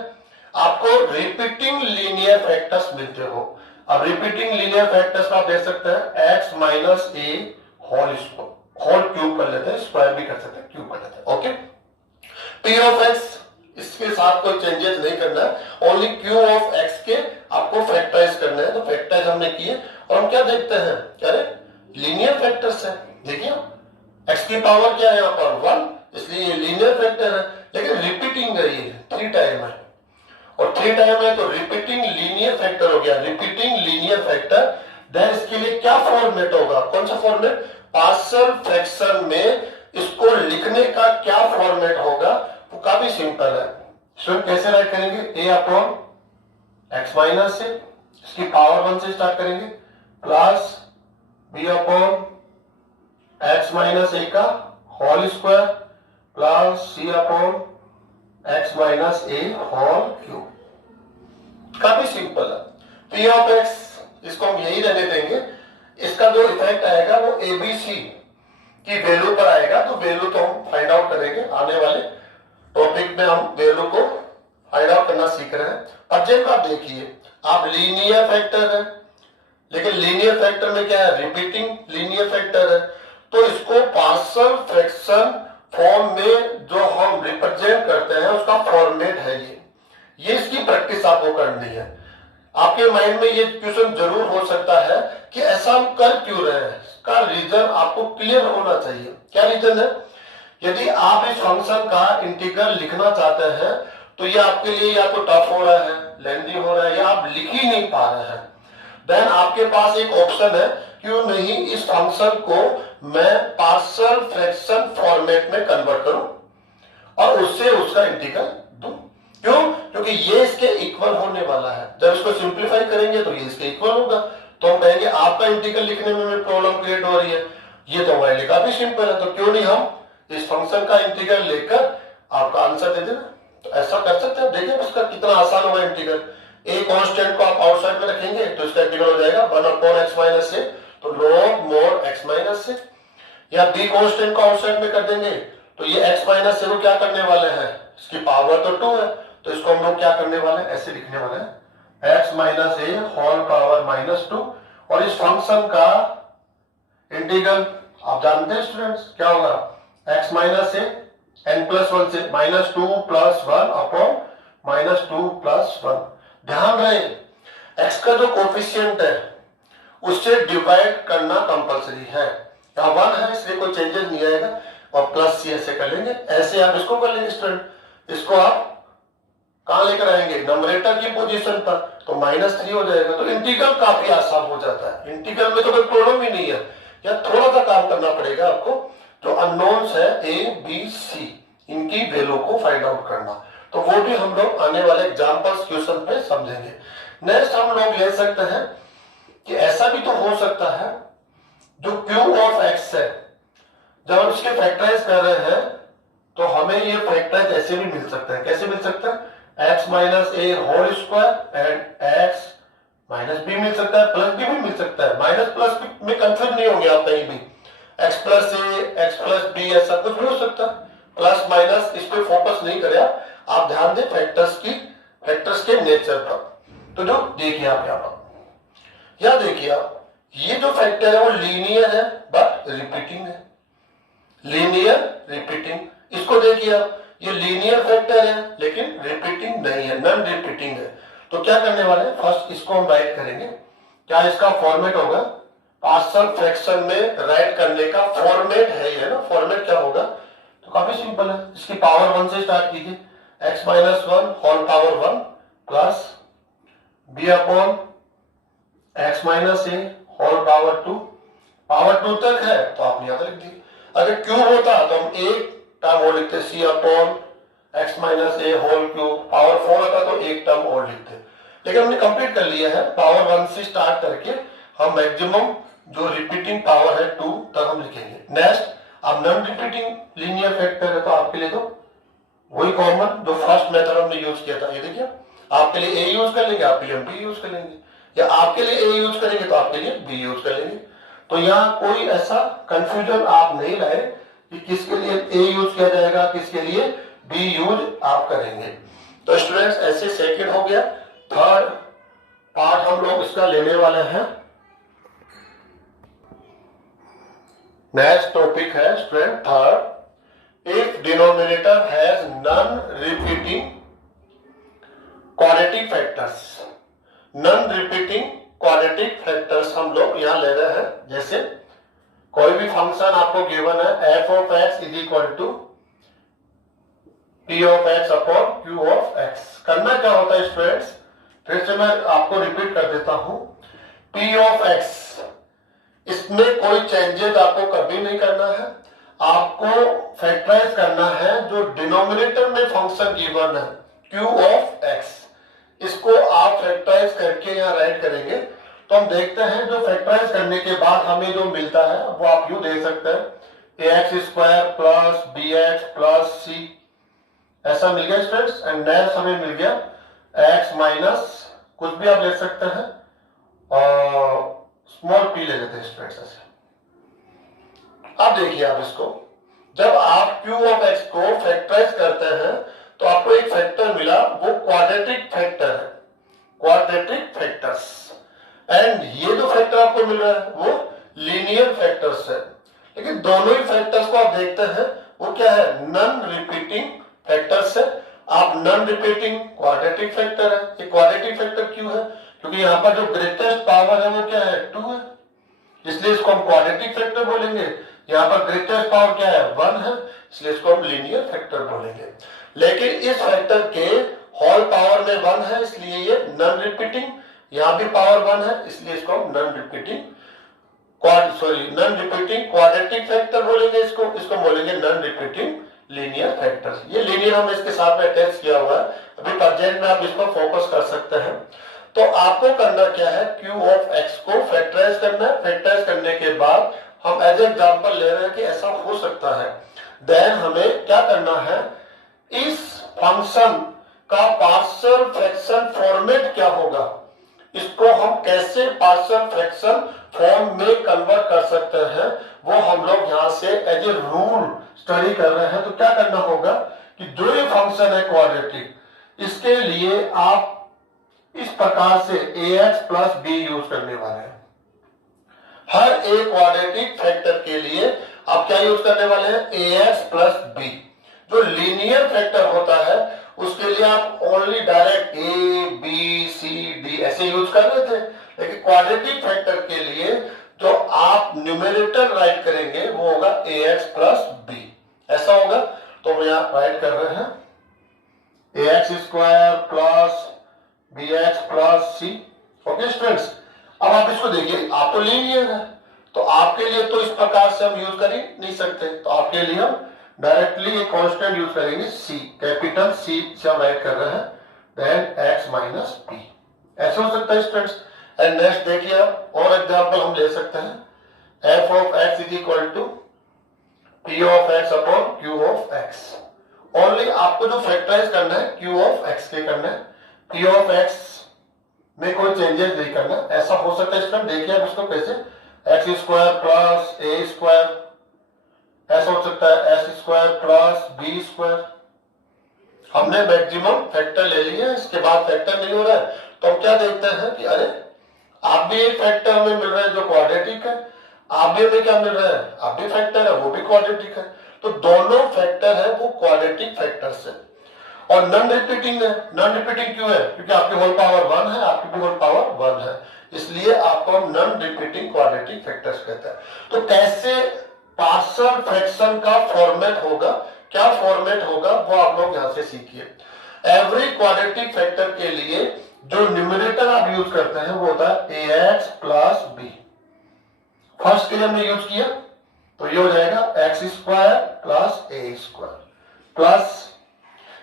आपको रिपीटिंग लीनियर फैक्टर्स मिलते हो। अब रिपीटिंग लीनियर फैक्टर्स आप देख सकते हैं x minus a whole cube कर लेते हैं, स्क्वायर भी कर सकते हैं, क्यूब कर लेते हैं। ओके, पी ऑफ एक्स इसके साथ कोई चेंजेस नहीं करना है, ओनली क्यू ऑफ एक्स के आपको फैक्टराइज करना है। तो फैक्टराइज हमने किए और हम क्या देखते हैं, अरे लीनियर फैक्टर्स है। देखिए एक्स की पावर क्या है यहाँ पर 1, इसलिए ये लीनियर फैक्टर है, लेकिन रिपीटिंग है, ये 3 टाइम है और 3 टाइम है तो रिपीटिंग लीनियर फैक्टर हो गया, रिपीटिंग लीनियर फैक्टर। देन इसके लिए क्या फॉर्मेट होगा, कौन सा फॉर्मेट, पार्शियल फ्रैक्शन में इसको लिखने का क्या फॉर्मेट होगा, वो काफी सिंपल है। स्टूडेंट कैसे राइट करेंगे, ए अपॉन एक्स माइनस से, इसकी पावर 1 से स्टार्ट करेंगे, plus B upon x minus a का whole square plus c upon x minus a whole cube. काफी सिंपल है। पी ऑफ एक्स इसको हम यही रहने देंगे, इसका जो इफेक्ट आएगा वो एबीसी की वैल्यू पर आएगा। तो वैल्यू तो हम फाइंड आउट करेंगे आने वाले टॉपिक में, हम वैल्यू को फाइंड आउट करना सीख रहे हैं। अब जब आप देखिए, आप लीनियर फैक्टर है, लेकिन लीनियर फैक्टर में क्या है, रिपीटिंग लीनियर फैक्टर है, तो इसको पार्शियल फ्रैक्शन फॉर्म में जो हम रिप्रेजेंट करते हैं उसका फॉर्मेट है ये इसकी प्रैक्टिस आपको करनी है। आपके माइंड में ये क्वेश्चन जरूर हो सकता है कि ऐसा हम कर क्यों रहे हैं, इसका रीजन आपको क्लियर होना चाहिए। क्या रीजन है, यदि आप इस फंक्शन का इंटीग्रल लिखना चाहते हैं तो ये आपके लिए या तो टफ हो रहा है, लेंथी हो रहा है, या आप लिख ही नहीं पा रहे हैं, देन आपके पास एक ऑप्शन है, क्यों नहीं इस फंक्शन को मैं पार्शियल फ्रैक्शन फॉर्मेट में कन्वर्ट करूं और उससे उसका इंटीग्रल दूं। क्यों, क्योंकि ये इसके इक्वल होने वाला है। जब इसको सिंप्लीफाई करेंगे तो ये इसके इक्वल होगा, तो हम कहेंगे आपका इंटीग्रल लिखने में प्रॉब्लम क्रिएट हो रही है, ये तो हमारे लिए काफी सिंपल है, तो क्यों नहीं हम इस फंक्शन का इंटीग्रल लेकर आपका आंसर दे देना। तो ऐसा कर सकते हैं, देखिए इसका कितना आसान हुआ इंटीग्रल। ए कांस्टेंट को आप आउटसाइड में रखेंगे तो इसका इंटीग्रल हो जाएगा 1 अपॉन एक्स माइनस से, तो log mod x माइनस से, या बी कांस्टेंट को आउटसाइड में कर देंगे तो ये x माइनस से वो क्या करने वाले हैं, इसकी पावर तो 2 है, तो इसको हम लोग क्या करने वाले हैं, ऐसे लिखने वाले हैं x minus a whole power minus 2। और इस फंक्शन का इंटीग्रल आप जानते हैं स्टूडेंट्स क्या होगा, x माइनस ए n प्लस 1 से minus 2 plus 1 upon minus 2 plus 1। ध्यान रहे x का जो कोफिशिएंट है उससे डिवाइड करना कंपलसरी है, यहाँ 1 है इसलिए कोई चेंजेस नहीं आएगा, और प्लस सी ऐसे कर लेंगे, ऐसे आप इसको कर लेंगे स्टूडेंट। इसको आप कहां लेकर आएंगे, नंबरेटर की पोजीशन पर, तो -3 हो जाएगा। तो इंटीग्रल काफी आसान हो जाता है, इंटीग्रल में तो कोई प्रॉब्लम ही नहीं है, या थोड़ा सा काम करना पड़ेगा आपको, जो अननोन्स है ए बी सी, इनकी वैल्यू को फाइंड आउट करना, तो वो भी हम लोग आने वाले एग्जांपल्स क्वेश्चन पे समझेंगे। नेक्स्ट हम लोग ले सकते हैं कि ऐसा भी तो हो सकता है जो क्यू ऑफ एक्स है, जब हम इसके फैक्टराइज कर रहे हैं तो हमें ये फैक्टराइज ऐसे भी मिल सकता है। कैसे मिल सकता है, x minus a whole square and x minus b मिल सकता है, प्लस बी भी मिल सकता है। माइनस प्लस में कंफ्यूज नहीं होंगे आप कहीं भी, एक्स प्लस ए एक्स प्लस बी ऐसा कुछ भी हो सकता है। प्लस माइनस इस पे फोकस नहीं करें आप ध्यान दें फैक्टर्स के नेचर पर। तो जो देखिए आप यहाँ पर, या देखिए आप, ये जो फैक्टर है वो लीनियर है बट रिपीटिंग है, लीनियर रिपीटिंग। इसको देखिए आप, ये लीनियर फैक्टर है लेकिन रिपीटिंग नहीं है, नॉन रिपीटिंग है। तो क्या करने वाले हैं, फर्स्ट इसको हम राइट करेंगे। क्या इसका फॉर्मेट होगा, पार्शियल फ्रैक्शन में राइट करने का फॉर्मेट है ये ना, फॉर्मेट क्या होगा, तो काफी सिंपल है। इसकी पावर 1 से स्टार्ट कीजिए, x minus 1 whole power 1 plus B upon x minus a whole power 2, power 2 तक है तो आपने यहां लिख दी। अगर क्यूब होता तो हम एक टर्म वो लिखते सी upon x minus a whole cube, power 4 होता तो एक टर्म और लिखते, लेकिन हमने कंप्लीट कर लिया है। पावर 1 से स्टार्ट करके हम मैक्सिमम जो रिपीटिंग पावर है 2 तक हम लिखेंगे। नेक्स्ट, अब नॉन रिपीटिंग लीनियर फैक्टर है तो आपके लिए तो वही कॉमन जो फर्स्ट मेथड हमने यूज किया था, ये देखिए आपके लिए ए यूज कर लेंगे, आपके लिए हम बी यूज कर लेंगे, या आपके लिए ए यूज करेंगे तो आपके लिए बी यूज कर लेंगे। तो यहाँ कोई ऐसा कंफ्यूजन आप नहीं लाए कि किसके लिए ए यूज किया जाएगा, किसके लिए बी यूज आप करेंगे। तो स्टूडेंट्स ऐसे सेकंड हो गया। थर्ड पार्ट हम लोग इसका लेने वाले हैं। नेक्स्ट टॉपिक है student third, if denominator has non repeating quadratic factors. Non repeating quadratic factors हम लोग यहां ले रहे हैं। जैसे कोई भी फंक्शन आपको गिवन है f of x is equal to p of x upon q of x। करना क्या होता है स्टूडेंट्स, फिर से मैं आपको रिपीट कर देता हूं। p ऑफ x, इसमें कोई चेंजेस आपको कभी नहीं करना है, आपको फैक्टराइज करना है जो डिनोमिनेटर में फंक्शन गिवन है q ऑफ x, इसको आप फैक्टराइज करके यहाँ राइट करेंगे। तो हम देखते हैं जो फैक्टराइज करने के बाद हमें जो मिलता है वो आप यूं दे सकते हैं ax square plus bx plus c, ऐसा मिल गया स्टूडेंट्स। एंड नेक्स्ट हमें मिल गया x माइनस कुछ भी आप ले सकते हैं और स्मॉल p ले लेते हैं स्टूडेंट्स ऐसे। अब देखिए आप इसको, जब आप q ऑफ x को फैक्टराइज करते हैं तो आपको एक फैक्टर मिला, वो क्वाड्रेटिक फैक्टर है, क्वाड्रेटिक फैक्टर्स। एंड ये जो फैक्टर आपको मिल रहा है वो लीनियर फैक्टर्स है, लेकिन दोनों ही फैक्टर्स को आप देखते हैं वो क्या है, नॉन रिपीटिंग फैक्टर्स है। आप नॉन रिपीटिंग क्वाड्रेटिक फैक्टर है। ये क्वाड्रेटिक फैक्टर क्यों है, क्योंकि यहाँ पर जो ग्रेटेस्ट पावर है वो क्या है, 2 है, इसलिए इसको हम क्वाड्रेटिक फैक्टर बोलेंगे। यहाँ पर ग्रेटेस्ट पावर क्या है, 1 है, इसलिए इसको हम लीनियर फैक्टर बोलेंगे। लेकिन इस फैक्टर के होल पावर में 1 है, इसलिए ये नॉन रिपीटिंग, यहां भी पावर 1 है, इसलिए इसको हम नॉन रिपीटिंग क्वाड्रेटिक फैक्टर बोलेंगे। इसको बोलेंगे नॉन रिपीटिंग लीनियर फैक्टर। ये लीनियर हम इसके साथ में अटैच किया हुआ है, अभी प्रेजेंट में आप इस पर फोकस कर सकते हैं। तो आपको करना क्या है, q ऑफ x को फैक्टराइज करना है। फैक्टराइज करने के बाद हम एज एग्जांपल ले रहे हैं कि ऐसा हो सकता है, देन हमें क्या करना है, इस फंक्शन का पार्शियल फ्रैक्शन फॉर्मेट क्या होगा, इसको हम कैसे पार्शियल फ्रैक्शन फॉर्म में कन्वर्ट कर सकते हैं, वो हम लोग यहां से एज ए रूल स्टडी कर रहे हैं। तो क्या करना होगा कि जो ये फंक्शन है क्वाड्रेटिक, इसके लिए आप इस प्रकार से ax प्लस b यूज करने वाले हैं। हर एक क्वाड्रेटिक फैक्टर के लिए आप क्या यूज करने वाले हैं, ax प्लस b। जो लीनियर फैक्टर होता है उसके लिए आप only direct a b c d ऐसे यूज कर रहे थे, लेकिन क्वाड्रेटिक फैक्टर के लिए जो आप न्यूमेरेटर राइट करेंगे वो होगा ax प्लस b, ऐसा होगा। तो हम यहां राइट कर रहे हैं ax square plus bx plus c। Okay students, अब आप इसको देखिए, आप तो लीनियर है तो आपके लिए तो इस प्रकार से हम यूज कर ही नहीं सकते, तो आपके लिए हम डायरेक्टली एक कांस्टेंट यूज करेंगे c, कैपिटल c से हम राइट कर रहे हैं, देन x माइनस p, ऐसे हो सकता है स्टूडेंट्स। एंड नेक्स्ट देखिए आप और एग्जांपल हम ले सकते हैं, f of x is equal to p of x upon q of x। Only आपको जो फैक्टराइज करना है q ऑफ x के करना है, p ऑफ x में कोई चेंजेस नहीं करना। ऐसा हो सकता है स्टूडेंट, देखिए आप इसको कैसे, x square plus a square, ऐसा हो सकता है s square plus b square. हमने मैक्सिमम फैक्टर ले लिए, इसके बाद फैक्टर नहीं हो रहा है तो हम क्या देखते हैं कि अरे आप भी एक फैक्टर हमें मिल रहा है जो क्वाड्रेटिक है, आप भी हमें क्या मिल रहा है, आप भी फैक्टर है वो भी क्वाड्रेटिक है, तो दोनों फैक्टर है वो क्वाड्रेटिक फैक्टर्स है। और नॉन रिपीटिंग है, नॉन रिपीटिंग क्यों है, क्योंकि आपकी होल पावर 1 है, आपकी भी होल पावर 1 है, इसलिए आपको हम नॉन रिपीटिंग क्वाड्रेटिक फैक्टर्स कहते हैं। तो कैसे पार्शियल फ्रैक्शन का फॉर्मेट होगा, क्या फॉर्मेट होगा वो आप लोग यहां से सीखिए। एवरी क्वाड्रेटिक फैक्टर के लिए जो न्यूमरेटर आप यूज करते हैं वो होता है ax प्लस b। फर्स्ट के लिए हमने यूज किया तो ये हो जाएगा x square plus a square plus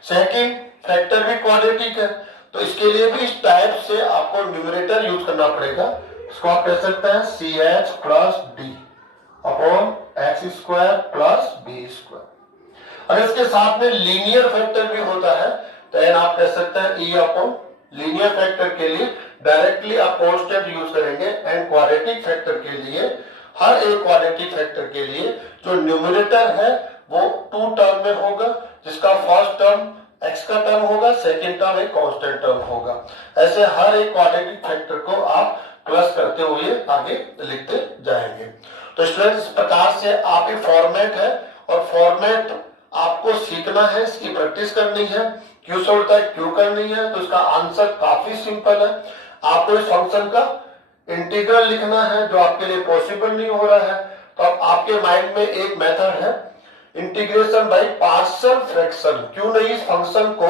second factor भी क्वाड्रेटिक है, तो इसके लिए भी इस टाइप से आपको न्यूमरेटर यूज करना पड़ेगा। इसको आप कह सकते हैं C H plus D upon x square plus B square. अगर इसके साथ में लीनियर फैक्टर भी होता है तो एन आप कह सकते हैं ई अपॉन लीनियर फैक्टर के लिए डायरेक्टली आप कांस्टेंट यूज करेंगे, एंड क्वाड्रेटिक फैक्टर के लिए हर एक क्वाड्रेटिक फैक्टर के लिए जो न्यूमरेटर है वो 2 टर्म में होगा, जिसका फर्स्ट टर्म x का टर्म होगा, सेकेंड टर्म एक कांस्टेंट टर्म होगा। ऐसे हर एक क्वाड्रेटिक फैक्टर को आप प्लस करते हुए आगे लिखते जाएंगे। तो स्टूडेंट्स, इस प्रकार से आपकी फॉर्मेट है और फॉर्मेट आपको सीखना है, इसकी प्रैक्टिस करनी है। क्यों से उड़ता है, क्यों करनी है, तो इसका आंसर काफी सिंपल है। आपको इस फंक्शन का इंटीग्रल लिखना है जो आपके लिए पॉसिबल नहीं हो रहा है, तो अब आपके माइंड में एक मेथड है इंटीग्रेशन बाय पार्शियल फ्रैक्शन। क्यों नहीं इस फंक्शन को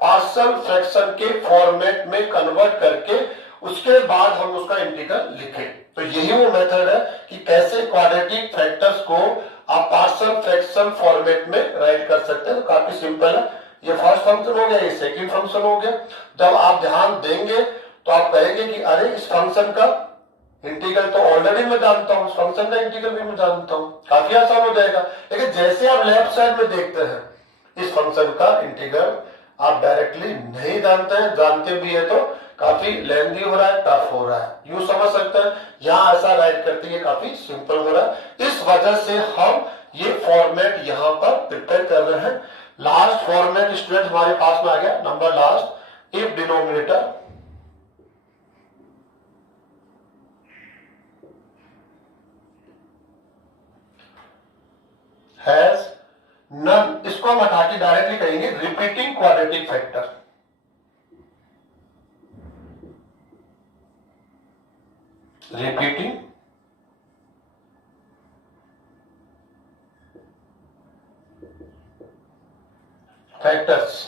पार्शियल फ्रैक्शन के फॉर्मेट में कन्वर्ट करके उसके बाद हम उसका इंटीग्रल लिखें। तो यही वो मेथड है कि कैसे क्वाड्रेटिक फैक्टर्स को आप पार्शियल फ्रैक्शन फॉर्मेट में राइट कर सकते हैं। तो काफी सिंपल है। ये फर्स्ट फंक्शन हो गया, ये सेकंड फंक्शन हो गया। जब आप ध्यान देंगे तो आप कहेंगे कि अरे इस फंक्शन का इंटीग्रल तो ऑलरेडी मैं जानता हूं, इस फंक्शन का इंटीग्रल भी मैं जानता हूं, काफी आसान हो जाएगा। लेकिन जैसे आप लेफ्ट साइड में देखते हैं इस फंक्शन का इंटीग्रल आप डायरेक्टली नहीं जानते हैं, जानते भी है तो काफी लेंथी हो रहा है, टफ हो रहा है। यूं समझ सकते हैं यहां ऐसा राइट करते हैं काफी सिंपल हो रहा है। इस वजह से हम ये फॉर्मेट यहां पर प्रिपेयर कर रहे हैं। लास्ट फॉर्मेट स्टूडेंट हमारे पास में आ गया, number last, if denominator has none, इसको हम हटा के डायरेक्टली कहेंगे repeating quadratic factor. Repeating factors.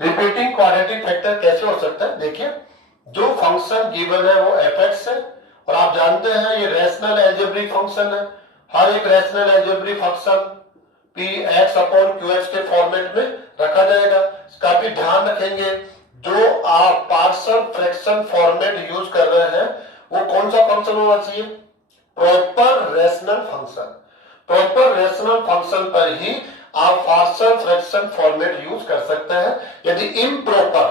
Repeating quadratic factor कैसे हो सकता है, देखिए जो फंक्शन गिवन है वो एफ है और आप जानते हैं ये रैशनल अलजेब्रिक फंक्शन है। हर एक rational algebraic function P x upon Q x के फॉर्मेट में रखा जाएगा। इसका भी ध्यान रखेंगे जो आप पार्शियल फ्रैक्शन फॉर्मेट यूज कर रहे हैं वो कौन सा फंक्शन होना चाहिए, proper rational function. Proper rational function पर ही आप पार्शियल फ्रैक्शन फॉर्मेट यूज कर सकते हैं। यदि इम्प्रॉपर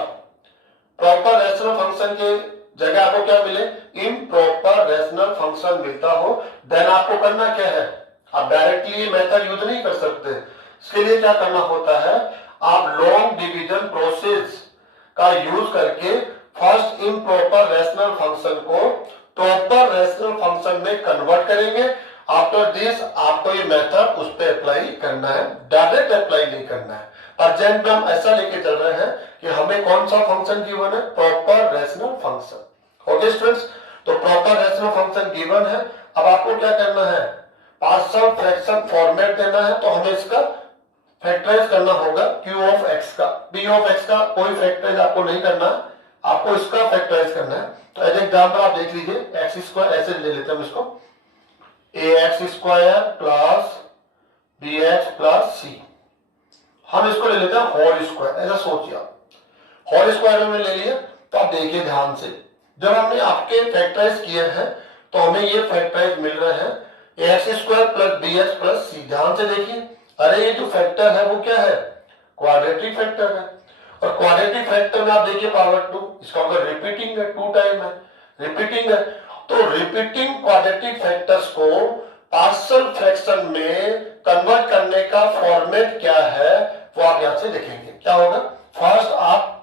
प्रॉपर रैशनल फंक्शन के जगह आपको क्या मिले, इम्प्रॉपर रैशनल फंक्शन मिलता हो, देन आपको करना क्या है, आप डायरेक्टली मेथड यूज नहीं कर सकते। इसके लिए क्या करना होता है, आप लॉन्ग डिवीजन प्रोसेस का यूज करके फर्स्ट इम्प्रॉपर रैशनल फंक्शन को प्रॉपर रैशनल फंक्शन में कन्वर्ट करेंगे। आफ्टर दिस आपको ये मेथड उस पर अप्लाई करना है, डायरेक्ट अप्लाई नहीं करना है। अर्जेंट में हम ऐसा लेके चल रहे हैं कि हमें कौन सा फंक्शन गिवन है, proper rational function. Okay students, तो प्रॉपर रैशनल फंक्शन गिवन है। अब आपको क्या करना है, पार्शियल फ्रैक्शन फॉर्मेट देना है, तो हमें इसका फैक्टराइज करना होगा क्यू ऑफ एक्स का। पी ऑफ एक्स का कोई फैक्टराइज आपको नहीं करना, आपको इसका फैक्टराइज करना है। तो एज एग्जाम्पल आप देख लीजिए, एक्स स्क्वायर ऐसे ले लेते हैं इसको, a x square plus B x plus c. हम इसको ले लेते हैं होल स्क्वायर, ऐसा सोचिए आप, होल स्क्वायर में ले लिया। तो आप देखिए ध्यान से, जब हमने आपके फैक्टराइज किए हैं तो हमें ये फैक्टराइज मिल रहे हैं a x square plus B x plus c. ध्यान से देखिए, अरे ये जो फैक्टर है वो क्या है, क्वाड्रेटिक फैक्टर है। और क्वाड्रेटिक फैक्टर में आप देखिए पावर 2, इसका मतलब रिपीटिंग है, 2 टाइम है, रिपीटिंग है। तो रिपीटिंग क्वाड्रेटिक फैक्टर्स को पार्शियल फ्रैक्शन में कन्वर्ट करने का फॉर्मेट क्या है वो आप यहां से देखेंगे। क्या होगा, फर्स्ट आप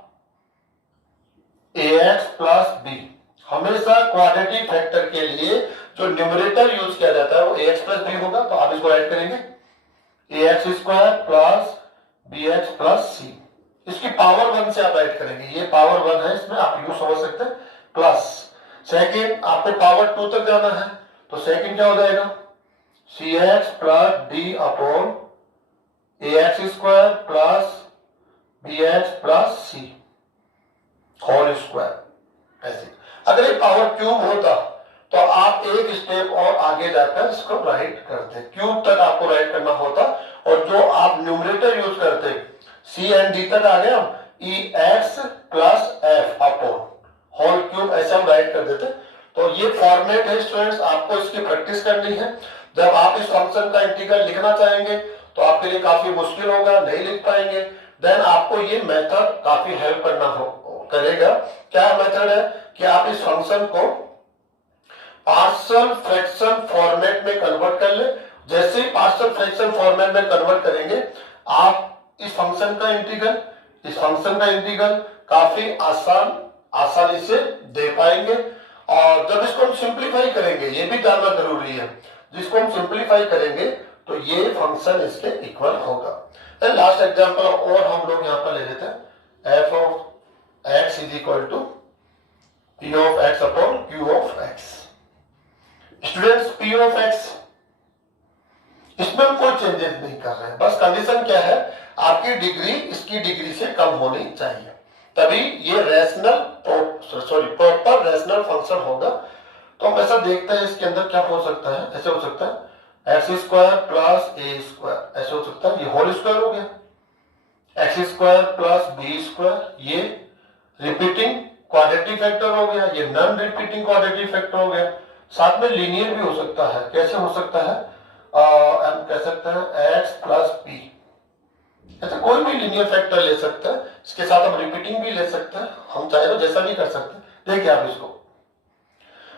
ax प्लस बी, हमेशा क्वाड्रेटिक फैक्टर के लिए जो न्यूमरेटर यूज किया जाता है वो ax प्लस बी होगा। तो आप इसको ऐड करेंगे ax square plus bx plus c. इसकी पावर 1 से आप ऐड करेंगे, ये पावर 1 है, इसमें आप यूज समझ सकते हैं प्लस। सेकेंड आपको पावर 2 तक जाना है, तो सेकेंड क्या हो जाएगा, c x plus D upon a x square plus B x plus c whole square. ऐसे अगर ये पावर क्यूब होता तो आप एक स्टेप और आगे जाकर इसको राइट करते, क्यूब तक आपको राइट करना होता, और जो आप न्यूमरेटर यूज करते सी एंड डी तक आ गया, e x plus f upon whole cube, ऐसे हम राइट कर देते। तो ये फॉर्मेट है स्टूडेंट्स, आपको इसकी प्रैक्टिस करनी है। जब आप इस फंक्शन का इंटीग्रल लिखना चाहेंगे तो आपके लिए काफी मुश्किल होगा, नहीं लिख पाएंगे, देन आपको ये मेथड काफी हेल्प करेगा। क्या मेथड है कि आप इस फंक्शन को पार्शियल फ्रैक्शन फॉर्मेट में कन्वर्ट कर ले। जैसे ही पार्शियल फ्रैक्शन फॉर्मेट में कन्वर्ट करेंगे, आप इस फंक्शन का इंटीग्रल काफी आसानी से दे पाएंगे। और जब इसको हम सिंप्लीफाई करेंगे, ये भी जानना जरूरी है, जिसको हम सिंप्लीफाई करेंगे तो ये फंक्शन इसके इक्वल होगा। लास्ट एग्जांपल और हम लोग यहां पर ले लेते हैं, F of X is equal to P of X upon Q of X. Students, P of X, इसमें हम कोई चेंजेस नहीं कर रहे हैं, बस कंडीशन क्या है, आपकी डिग्री इसकी डिग्री से कम होनी चाहिए, तभी ये प्रॉपर रैशनल फंक्शन होगा। तो हम ऐसा देखते हैं इसके अंदर क्या हो सकता है, ऐसे हो सकता है एक्स स्क्वायर प्लस ए स्क्वायर, ऐसे हो सकता है, ये होल स्क्वायर हो गया, X square plus B square, ये रिपीटिंग क्वाड्रेटिक फैक्टर हो गया, ये नॉन रिपीटिंग क्वाड्रेटिक फैक्टर हो गया। साथ में लीनियर भी हो सकता है, कैसे हो सकता है, हम कह सकते हैं एक्स प्लस पी, ऐसा कोई भी लीनियर फैक्टर ले सकते हैं, इसके साथ हम रिपीटिंग भी ले सकते हैं, हम चाहे तो जैसा भी कर सकते हैं। देखिए आप इसको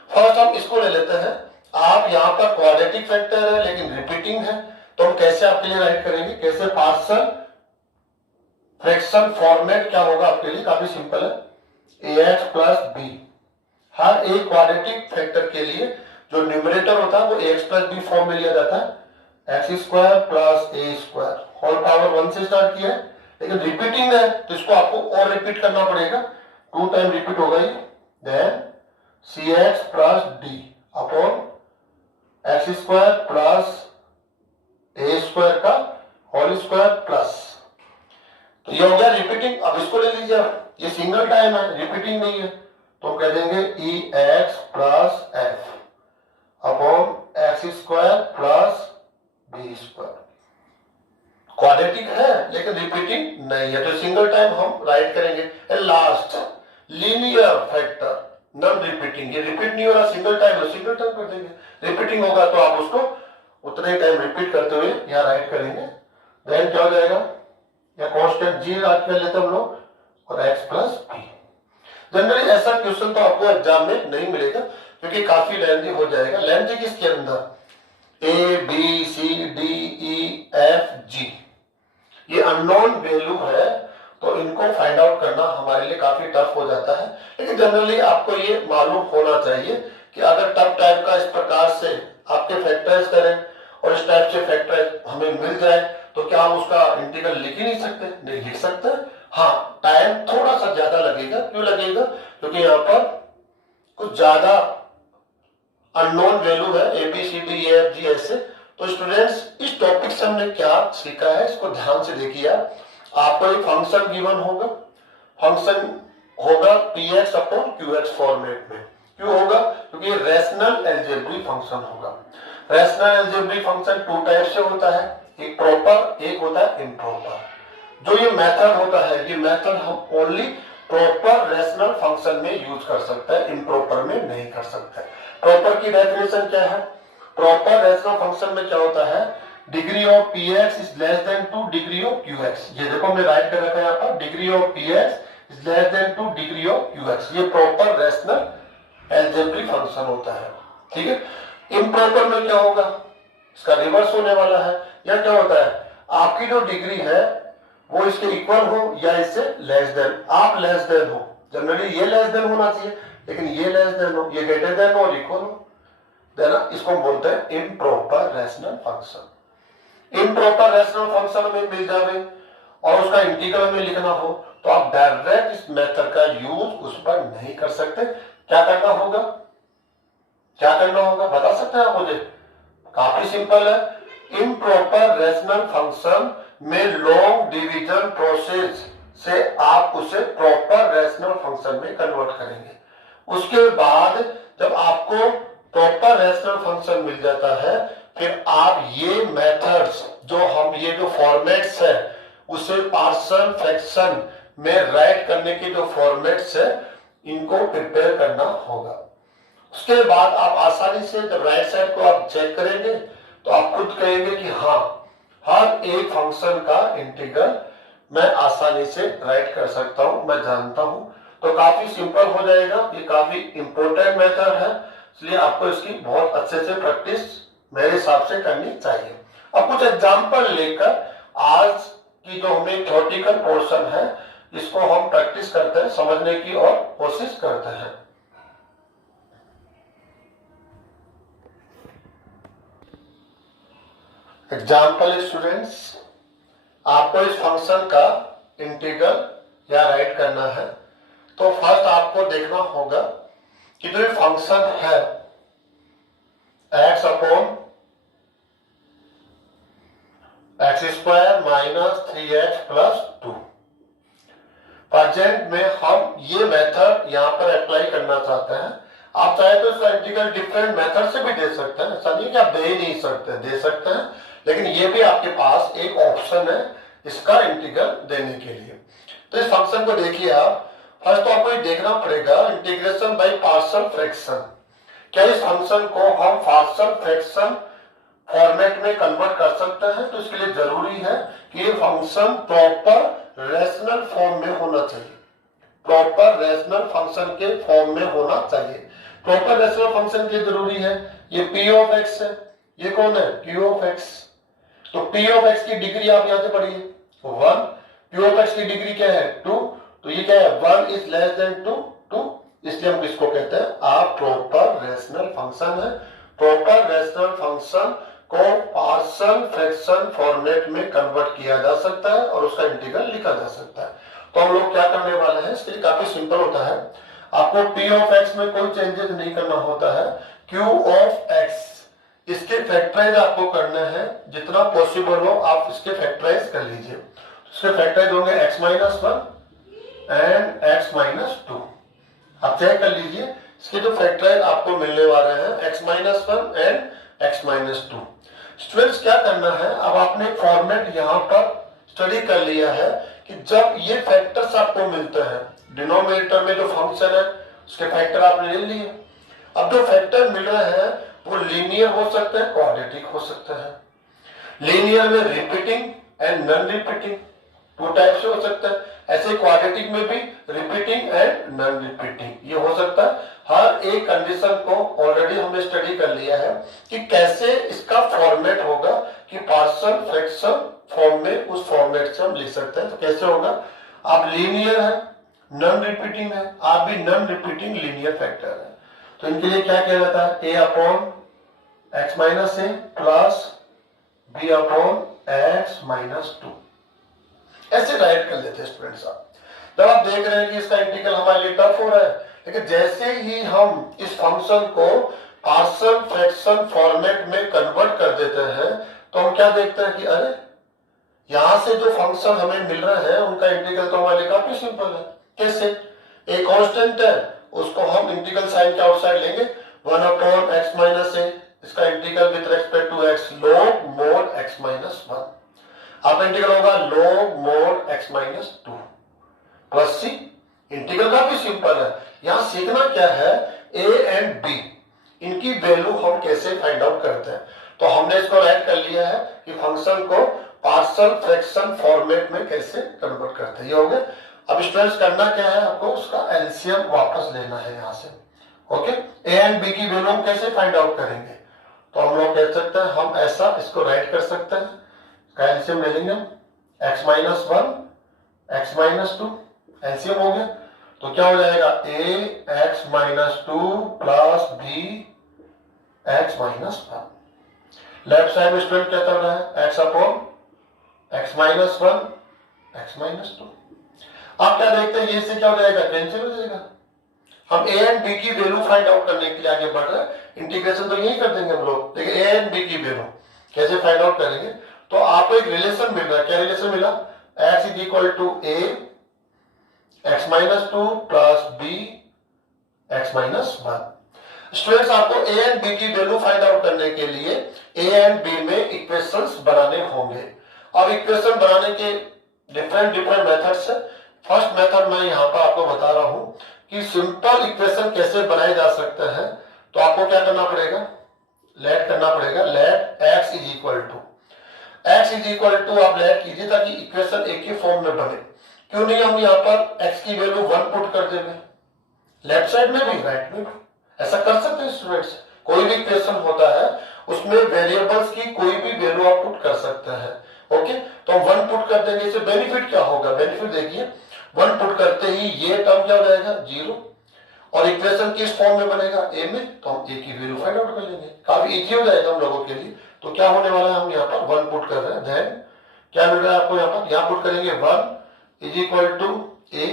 फर्स्ट हम इसको ले लेते हैं, आप यहाँ पर क्वाड्रेटिक फैक्टर है लेकिन रिपीटिंग है, तो हम कैसे आपके लिए राइट करेंगे, कैसे पार्शियल फ्रैक्शन फॉर्मेट क्या होगा आपके लिए, काफी सिंपल है, ए एक्स प्लस बी। हर एक क्वाड्रेटिक फैक्टर के लिए जो न्यूमरेटर होता है वो एक्स प्लस बी फॉर्म में लिया जाता है, एक्स स्क्वायर प्लस ए स्क्वायर होल पावर 1 से स्टार्ट किया है, लेकिन रिपीटिंग है तो इसको आपको और रिपीट करना पड़ेगा, 2 टाइम रिपीट होगा ये, then c x plus D upon x square plus ए स्क्वायर का होल स्क्वायर प्लस, तो ये हो गया रिपीटिंग। अब इसको ले लीजिए, ये सिंगल टाइम है, रिपीटिंग नहीं है, तो हम कह देंगे e x plus f upon x square plus B square. Quadratic है लेकिन रिपीटिंग नहीं है, तो सिंगल टाइम हम राइट करेंगे। Last linear factor non repeating, ये रिपीट नहीं हो रहा, सिंगल टाइम है, सिंगल टाइम कर देंगे, रिपीटिंग होगा तो आप उसको उतने टाइम रिपीट करते हुए यहाँ राइट करेंगे, देन क्या हो जाएगा, या कांस्टेंट जी राइट कर लेते हम लोग, और एक्स प्लस बी। जनरली ऐसा क्वेश्चन तो आपको एग्जाम में नहीं मिलेगा क्योंकि काफी लेंथी हो जाएगा। लेंथी किसके अंदर, A B C D E F G, ये अननोन वैल्यू है, तो इनको फाइंड आउट करना हमारे लिए काफी टफ हो जाता है। लेकिन जनरली आपको ये मालूम होना चाहिए कि अगर टफ टाइप का इस प्रकार से आपके फैक्टर्स करें और इस टाइप से फैक्टर हमें मिल जाए तो क्या हम उसका इंटीग्रल लिख ही नहीं सकते, नहीं लिख सकते। हाँ, टाइम थोड़ा सा ज्यादा लगेगा, क्यों लगेगा, क्योंकि यहाँ पर कुछ ज्यादा अननोन वैल्यू है, A B C D F G ऐसे। तो स्टूडेंट्स, इस टॉपिक से हमने क्या सीखा है इसको ध्यान से देखिए। आपको एक फंक्शन गिवन होगा, फंक्शन होगा P x upon Q x format में, क्यों होगा, क्योंकि रैशनल अलजेब्रिक फंक्शन होगा। रैशनल अलजेब्रिक फंक्शन 2 टाइप से होता है, एक प्रॉपर, एक होता है इम्प्रॉपर। जो ये मेथड होता है, ये मेथड हम ओनली प्रॉपर रैशनल फंक्शन में यूज कर सकते हैं, इम्प्रॉपर में नहीं कर सकते। प्रॉपर की डेफिनेशन क्या है, प्रॉपर रैशनल फंक्शन में क्या होता है, degree of P x is less then 2 degree of Q x. ये देखो मैं राइट कर रखा है यहाँ पर, degree of P x is less then 2 degree of Q x, ये प्रॉपर रैशनल अलजेब्रिक फंक्शन होता है। ठीक है, इम्प्रॉपर में क्या होगा, इसका रिवर्स होने वाला है। या क्या होता है, आपकी जो डिग्री है वो इसके इक्वल हो या इससे लेस देन, आप लेस देन हो, जनरली ये लेस देन होना चाहिए, लेकिन ये लेस देन हो, ये ग्रेटर देन हो और इक्वल हो, देना इसको बोलते हैं improper rational function. Improper rational function में मिल जाए और उसका इंटीग्रल में लिखना हो तो आप डायरेक्ट इस मेथड का यूज उस पर नहीं कर सकते। क्या करना होगा, क्या करना होगा बता सकते हैं आप मुझे, काफी सिंपल है। इम्प्रॉपर रैशनल फंक्शन में लॉन्ग डिवीजन प्रोसेस से आप उसे प्रॉपर रैशनल फंक्शन में कन्वर्ट करेंगे। उसके बाद जब आपको प्रॉपर रैशनल फंक्शन मिल जाता है, फिर आप ये मेथड्स ये जो फॉर्मेट्स है उसे पार्शियल फ्रैक्शन में राइट करने के जो फॉर्मेट्स है इनको प्रिपेयर करना होगा। उसके बाद आप आसानी से जब राइट साइड को आप चेक करेंगे तो आप खुद कहेंगे कि हाँ, हर एक फंक्शन का इंटीग्रल मैं आसानी से राइट कर सकता हूं, मैं जानता हूं। तो काफी सिंपल हो जाएगा, ये काफी इंपॉर्टेंट मेथड है, इसलिए आपको इसकी बहुत अच्छे से प्रैक्टिस मेरे हिसाब से करनी चाहिए। अब कुछ एग्जांपल लेकर आज की जो हमें थ्योरेटिकल पोर्शन है इसको हम प्रैक्टिस करते हैं, समझने की और कोशिश करते हैं। एग्जाम्पल स्टूडेंट्स, आपको इस फंक्शन का इंटीग्रल या राइट करना है, तो फर्स्ट आपको देखना होगा कि जो फंक्शन है x upon x square minus 3x plus 2, present में हम ये मेथड यहां पर अप्लाई करना चाहते हैं। आप चाहे तो इसका इंटीग्रल डिफरेंट मेथड से भी दे सकते हैं, ऐसा नहीं कि आप दे ही नहीं सकते, दे सकते हैं, लेकिन ये भी आपके पास एक ऑप्शन है इसका इंटीग्रल देने के लिए। तो इस फंक्शन को देखिए आप, फर्स्ट तो आपको ये देखना पड़ेगा इंटीग्रेशन बाय पार्शियल फ्रैक्शन। क्या इस फंक्शन को हम पार्शियल फ्रैक्शन फॉर्मेट में कन्वर्ट कर सकते हैं? तो इसके लिए जरूरी है कि ये फंक्शन प्रॉपर रैशनल फॉर्म में होना चाहिए, प्रॉपर रैशनल फंक्शन के फॉर्म में होना चाहिए। प्रॉपर रैशनल फंक्शन के लिए जरूरी है ये p ऑफ x है, ये कौन है? q of x। तो p ऑफ x की डिग्री आप यहां से पढ़िए 1, q ऑफ x की डिग्री क्या है 2, तो ये क्या है 1 इज लेस देन 2, इसलिए हम इसको कहते हैं आप प्रॉपर रैशनल फंक्शन है। प्रॉपर रैशनल फंक्शन को पार्शियल फ्रैक्शन फॉर्मेट में कन्वर्ट किया जा सकता है और उसका इंटीग्रल लिखा जा सकता है। तो हम लोग क्या करने वाले हैं, इसके लिए काफी सिंपल होता है, आपको p ऑफ x में कोई चेंजेस नहीं करना होता है, q ऑफ x इसके फैक्टराइज आपको करना है, जितना पॉसिबल हो आप इसके फैक्टराइज कर लीजिए। इसके फैक्टराइज होंगे x minus 1 and x minus 2। आप चेक कर लीजिए इसके जो फैक्टराइज आपको मिलने वाले हैं x minus 1 and x minus 2। Students क्या करना है, अब आपने फॉर्मेट यहाँ पर स्टडी कर लिया है कि जब ये फैक्टर्स आपको मिलते हैं, डिनोमिनेटर में जो फंक्शन है उसके फैक्टर आपने ले लिए। अब जो फैक्टर मिल रहे हैं वो लीनियर हो सकते हैं, क्वाड्रेटिक हो सकते हैं। लीनियर में repeating and non repeating two type से हो सकता है, ऐसे क्वाड्रेटिक में भी रिपीटिंग एंड नॉन रिपीटिंग ये हो सकता है। हर एक कंडीशन को ऑलरेडी हमने स्टडी कर लिया है कि कैसे इसका फॉर्मेट होगा कि पार्शियल फ्रैक्शन फॉर्म में उस फॉर्मेट से हम लिख सकते हैं। तो कैसे होगा, आप लीनियर है, नॉन रिपीटिंग है, आप भी नॉन रिपीटिंग लीनियर फैक्टर है, तो इनके लिए क्या किया जाता है a upon x minus A plus b upon x minus 2, ऐसे राइट कर लेते हैं स्टूडेंट्स। आप जब आप देख रहे हैं कि इसका इंटीग्रल हमारे लिए टफ हो रहा है, लेकिन जैसे ही हम इस फंक्शन को पार्शियल फ्रैक्शन फॉर्मेट में कन्वर्ट कर देते हैं तो हम क्या देखते हैं कि अरे यहां से जो फंक्शन हमें मिल रहे हैं उनका इंटीग्रल तो हमारे लिए काफी सिंपल है। कैसे, एक कांस्टेंट है उसको हम इंटीग्रल साइन के आउटसाइड लेंगे 1 अपॉन एक्स माइनस ए, इसका integral with respect to X log mod x minus 1, आपका इंटीग्रल होगा log mod x minus 2 plus c। Integral काफी सिंपल है, यहां सीखना क्या है a एंड b इनकी वैल्यू हम कैसे फाइंड आउट करते हैं। तो हमने इसको राइट कर लिया है कि फंक्शन को पार्शियल फ्रैक्शन फॉर्मेट में कैसे कन्वर्ट करते हैं, ये हो गया। अब स्टूडेंट्स करना क्या है, आपको उसका एलसीएम वापस लेना है यहां से। ओके, ए एंड बी की वैल्यू हम कैसे फाइंड आउट करेंगे, तो हम लोग कह सकते हैं हम ऐसा इसको राइट कर सकते हैं, इसका एलसीएम ले लेंगे x minus 1 x minus 2, LCM हो गया तो क्या हो जाएगा a x minus 2 plus B x minus 1। Left side में स्टूडेंट क्या कर रहा है x upon x minus 1 x minus 2। आप क्या देखते हैं ये से क्या हो जाएगा, कैंसिल हो जाएगा। हम ए एंड बी की वैल्यू फाइंड आउट करने के लिए आगे बढ़ रहे हैं, इंटीग्रेशन तो यही कर देंगे हम लोग, लेकिन ए एंड बी की वैल्यू कैसे फाइंड आउट करेंगे। तो आपको एक रिलेशन मिल रहा है, क्या रिलेशन मिला, X is equal to A x minus 2 plus B x minus 1। Students आपको ए एंड बी की वैल्यू फाइंड आउट करने के लिए ए एंड बी में इक्वेशंस बनाने होंगे। अब इक्वेशन बनाने के डिफरेंट डिफरेंट मेथड्स है। फर्स्ट मेथड मैं यहाँ पर आपको बता रहा हूं कि सिंपल इक्वेशन कैसे बनाए जा सकते हैं। तो आपको क्या करना पड़ेगा, लेट करना पड़ेगा, let x is equal to आप लेट कीजिए ताकि इक्वेशन एक ही फॉर्म में बने। क्यों नहीं हम यहाँ पर x की वैल्यू 1 पुट कर देंगे, लेफ्ट साइड में भी राइट में भी ऐसा कर सकते हैं स्टूडेंट्स। कोई भी इक्वेशन होता है उसमें वेरिएबल्स की कोई भी वैल्यू आप पुट कर सकते हैं। ओके, तो हम 1 पुट कर देंगे। इससे बेनिफिट क्या होगा, बेनिफिट देखिए 1 पुट करते ही ये टर्म क्या हो जाएगा 0 और इक्वेशन किस फॉर्म में बनेगा ए में, तो हम ए की वैल्यू फाइंड आउट कर लेंगे। काफी इजी हो जाएगा हम लोगों के लिए। तो क्या होने वाला है, हम यहाँ पर 1 पुट कर रहे हैं, देन क्या मिल रहा है आपको यहाँ पर, यहाँ पुट करेंगे 1 is equal to A,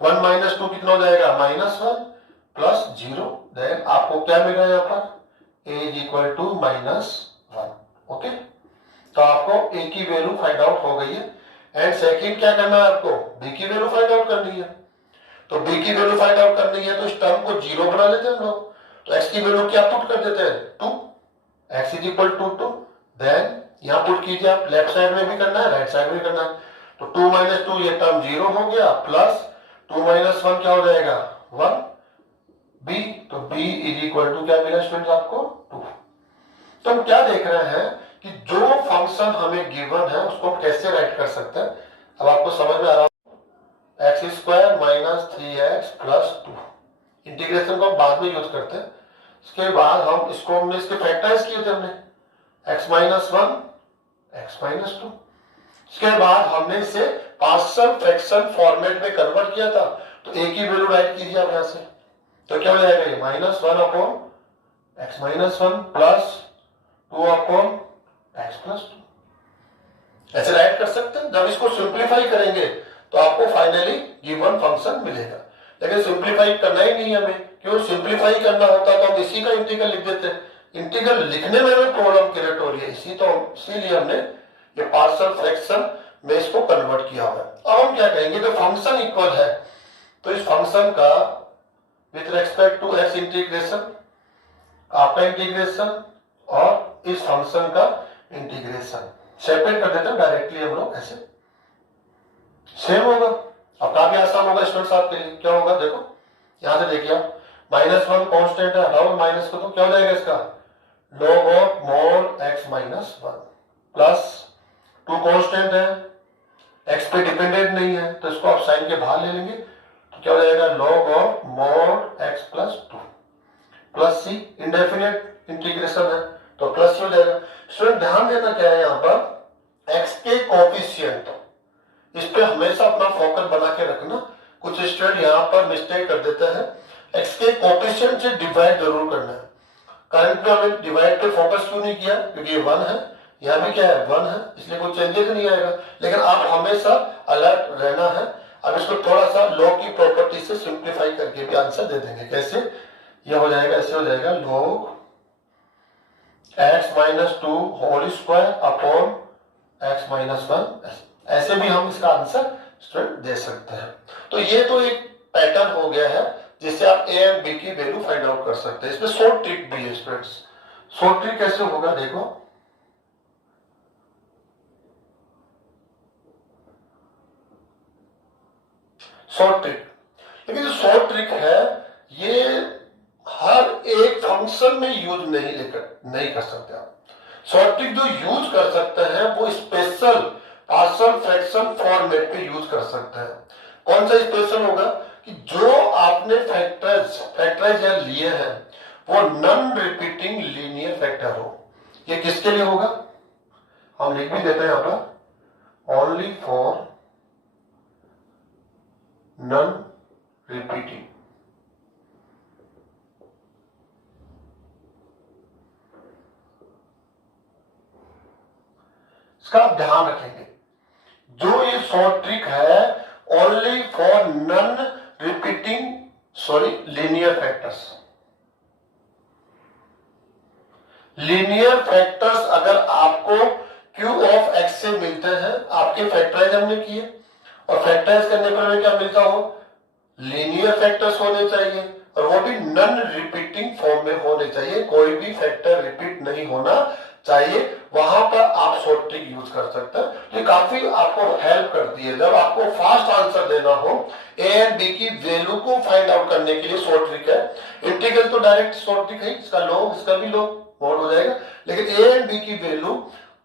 1 minus 2 कितना हो जाएगा -1 प्लस 0, देन आपको क्या मिल रहा है यहाँ पर ए इज इक्वल टू -1। ओके, तो आपको ए की वैल्यू फाइंड आउट हो गई है। एंड सेकंड क्या करना है आपको, बी की वैल्यू फाइंड आउट करनी है। तो बी की वैल्यू फाइंड आउट करनी है तो इस टर्म को 0 बना लेते हैं हम लोग। तो x की वैल्यू क्या पुट कर देते हैं 2, x is equal to 2, then यहां पुट कीजिए आप, लेफ्ट साइड में भी करना है राइट साइड में करना है। तो 2 माइनस 2 ये टर्म 0 हो गया, प्लस 2 माइनस 1 क्या हो जाएगा 1, b, तो b इज इक्वल टू क्या मिला स्टूडेंट्स आपको 2। तो हम क्या देख रहे हैं कि जो फंक्शन हमें गिवन है उसको हम कैसे राइट कर सकते हैं। अब आपको समझ में आ रहा है, X square minus 3x plus 2, integration को हम बाद में यूज करते हैं। इसके बाद हम इसको हमने इसके फैक्टराइज किए थे हमने, x माइनस 1 x माइनस 2। इसके बाद हमने इसे पार्शियल फ्रैक्शन फॉर्मेट में कन्वर्ट किया था। तो a की वैल्यू राइट कीजिए आप यहां से, तो क्या हो जाएगा ये -1 upon x minus 1 plus 2 upon x plus 2, ऐसे राइट कर सकते हैं। जब इसको सिंप्लीफाई करेंगे तो आपको फाइनली गिवन फंक्शन मिलेगा। लेकिन सिंप्लीफाई करना ही नहीं हमें, क्यों सिंप्लीफाई करना होता तो हम इसी का इंटीग्रल लिख देते हैं। इंटीग्रल लिखने में हमें प्रॉब्लम क्रिएट हो रही है, इसीलिए हमने ये पार्शियल फ्रैक्शन में इसको कन्वर्ट किया हुआ है। अब हम क्या कहेंगे, तो फंक्शन इक्वल है तो इस फंक्शन का with respect to x integration, आपका इंटीग्रेशन और इस फंक्शन का इंटीग्रेशन सेपरेट कर देते हैं डायरेक्टली हम लोग, ऐसे सेम होगा। अब काफी आसान होगा स्टूडेंट्स आपके लिए। क्या होगा देखो, यहां से देखिए आप, -1 कांस्टेंट है, हटाओ माइनस को तो क्या हो जाएगा इसका log of mod x minus 1, plus 2 constant है, x पे डिपेंडेंट नहीं है तो इसको आप साइन के बाहर ले लेंगे, तो क्या हो जाएगा log of mod x plus 2, plus c, indefinite integration है तो प्लस c हो जाएगा। स्टूडेंट ध्यान देना क्या है, यहाँ पर x के कोफिशिएंट, इस पे हमेशा अपना फोकस बना के रखना। कुछ स्टूडेंट यहाँ पर मिस्टेक कर देते हैं, x के कोफिशिएंट से डिवाइड जरूर करना है। करंट में हमने डिवाइड पे फोकस क्यों नहीं किया, क्योंकि ये 1 है, यहाँ भी क्या है 1 है, इसलिए कोई चेंजेस नहीं आएगा। लेकिन आप हमेशा अलर्ट रहना है। अब इसको थोड़ा सा लॉ की प्रॉपर्टी से सिंप्लीफाई करके भी आंसर दे देंगे। कैसे, ये हो जाएगा, ऐसे हो जाएगा log x minus 2 whole square upon x minus 1, ऐसे भी हम इसका आंसर स्टूडेंट दे सकते हैं। तो ये तो एक पैटर्न हो गया है जिससे आप a एंड b की वैल्यू फाइंड आउट कर सकते हैं। इसमें शॉर्ट ट्रिक भी है स्टूडेंट्स। शॉर्ट ट्रिक कैसे होगा देखो, शॉर्ट ट्रिक, लेकिन जो शॉर्ट ट्रिक है ये हर एक फंक्शन में यूज नहीं कर सकते आप। शॉर्ट ट्रिक जो यूज कर सकते हैं वो स्पेशल पार्शियल फ्रैक्शन फॉर्मेट पे यूज कर सकते हैं। कौन सा स्पेशल होगा कि जो आपने फैक्टराइज या लिए हैं वो नॉन रिपीटिंग लीनियर फैक्टर हो। ये किसके लिए होगा, हम लिख भी देते हैं यहां पर, ओनली फॉर नॉन रिपीटिंग। इसका आप ध्यान रखेंगे, जो ये शॉर्ट ट्रिक है only for non repeating linear factors. Linear factors अगर आपको Q ऑफ x से मिलते हैं, आपके फैक्टराइज हमने किए और फैक्टराइज करने पर हमें क्या मिलता हो, लीनियर फैक्टर्स होने चाहिए। और वो भी नॉन रिपीटिंग फॉर्म में होने चाहिए, कोई भी फैक्टर रिपीट नहीं होना चाहिए, वहां पर आप शॉर्ट ट्रिक यूज कर सकते हैं। ये काफी आपको हेल्प करती है जब आपको फास्ट आंसर देना हो। ए एंड बी की वैल्यू को फाइंड आउट करने के लिए शॉर्ट ट्रिक है। इंटीग्रल तो डायरेक्ट शॉर्ट ट्रिक है, इसका लॉग इसका भी लॉग मोड हो जाएगा, लेकिन ए एंड बी की वैल्यू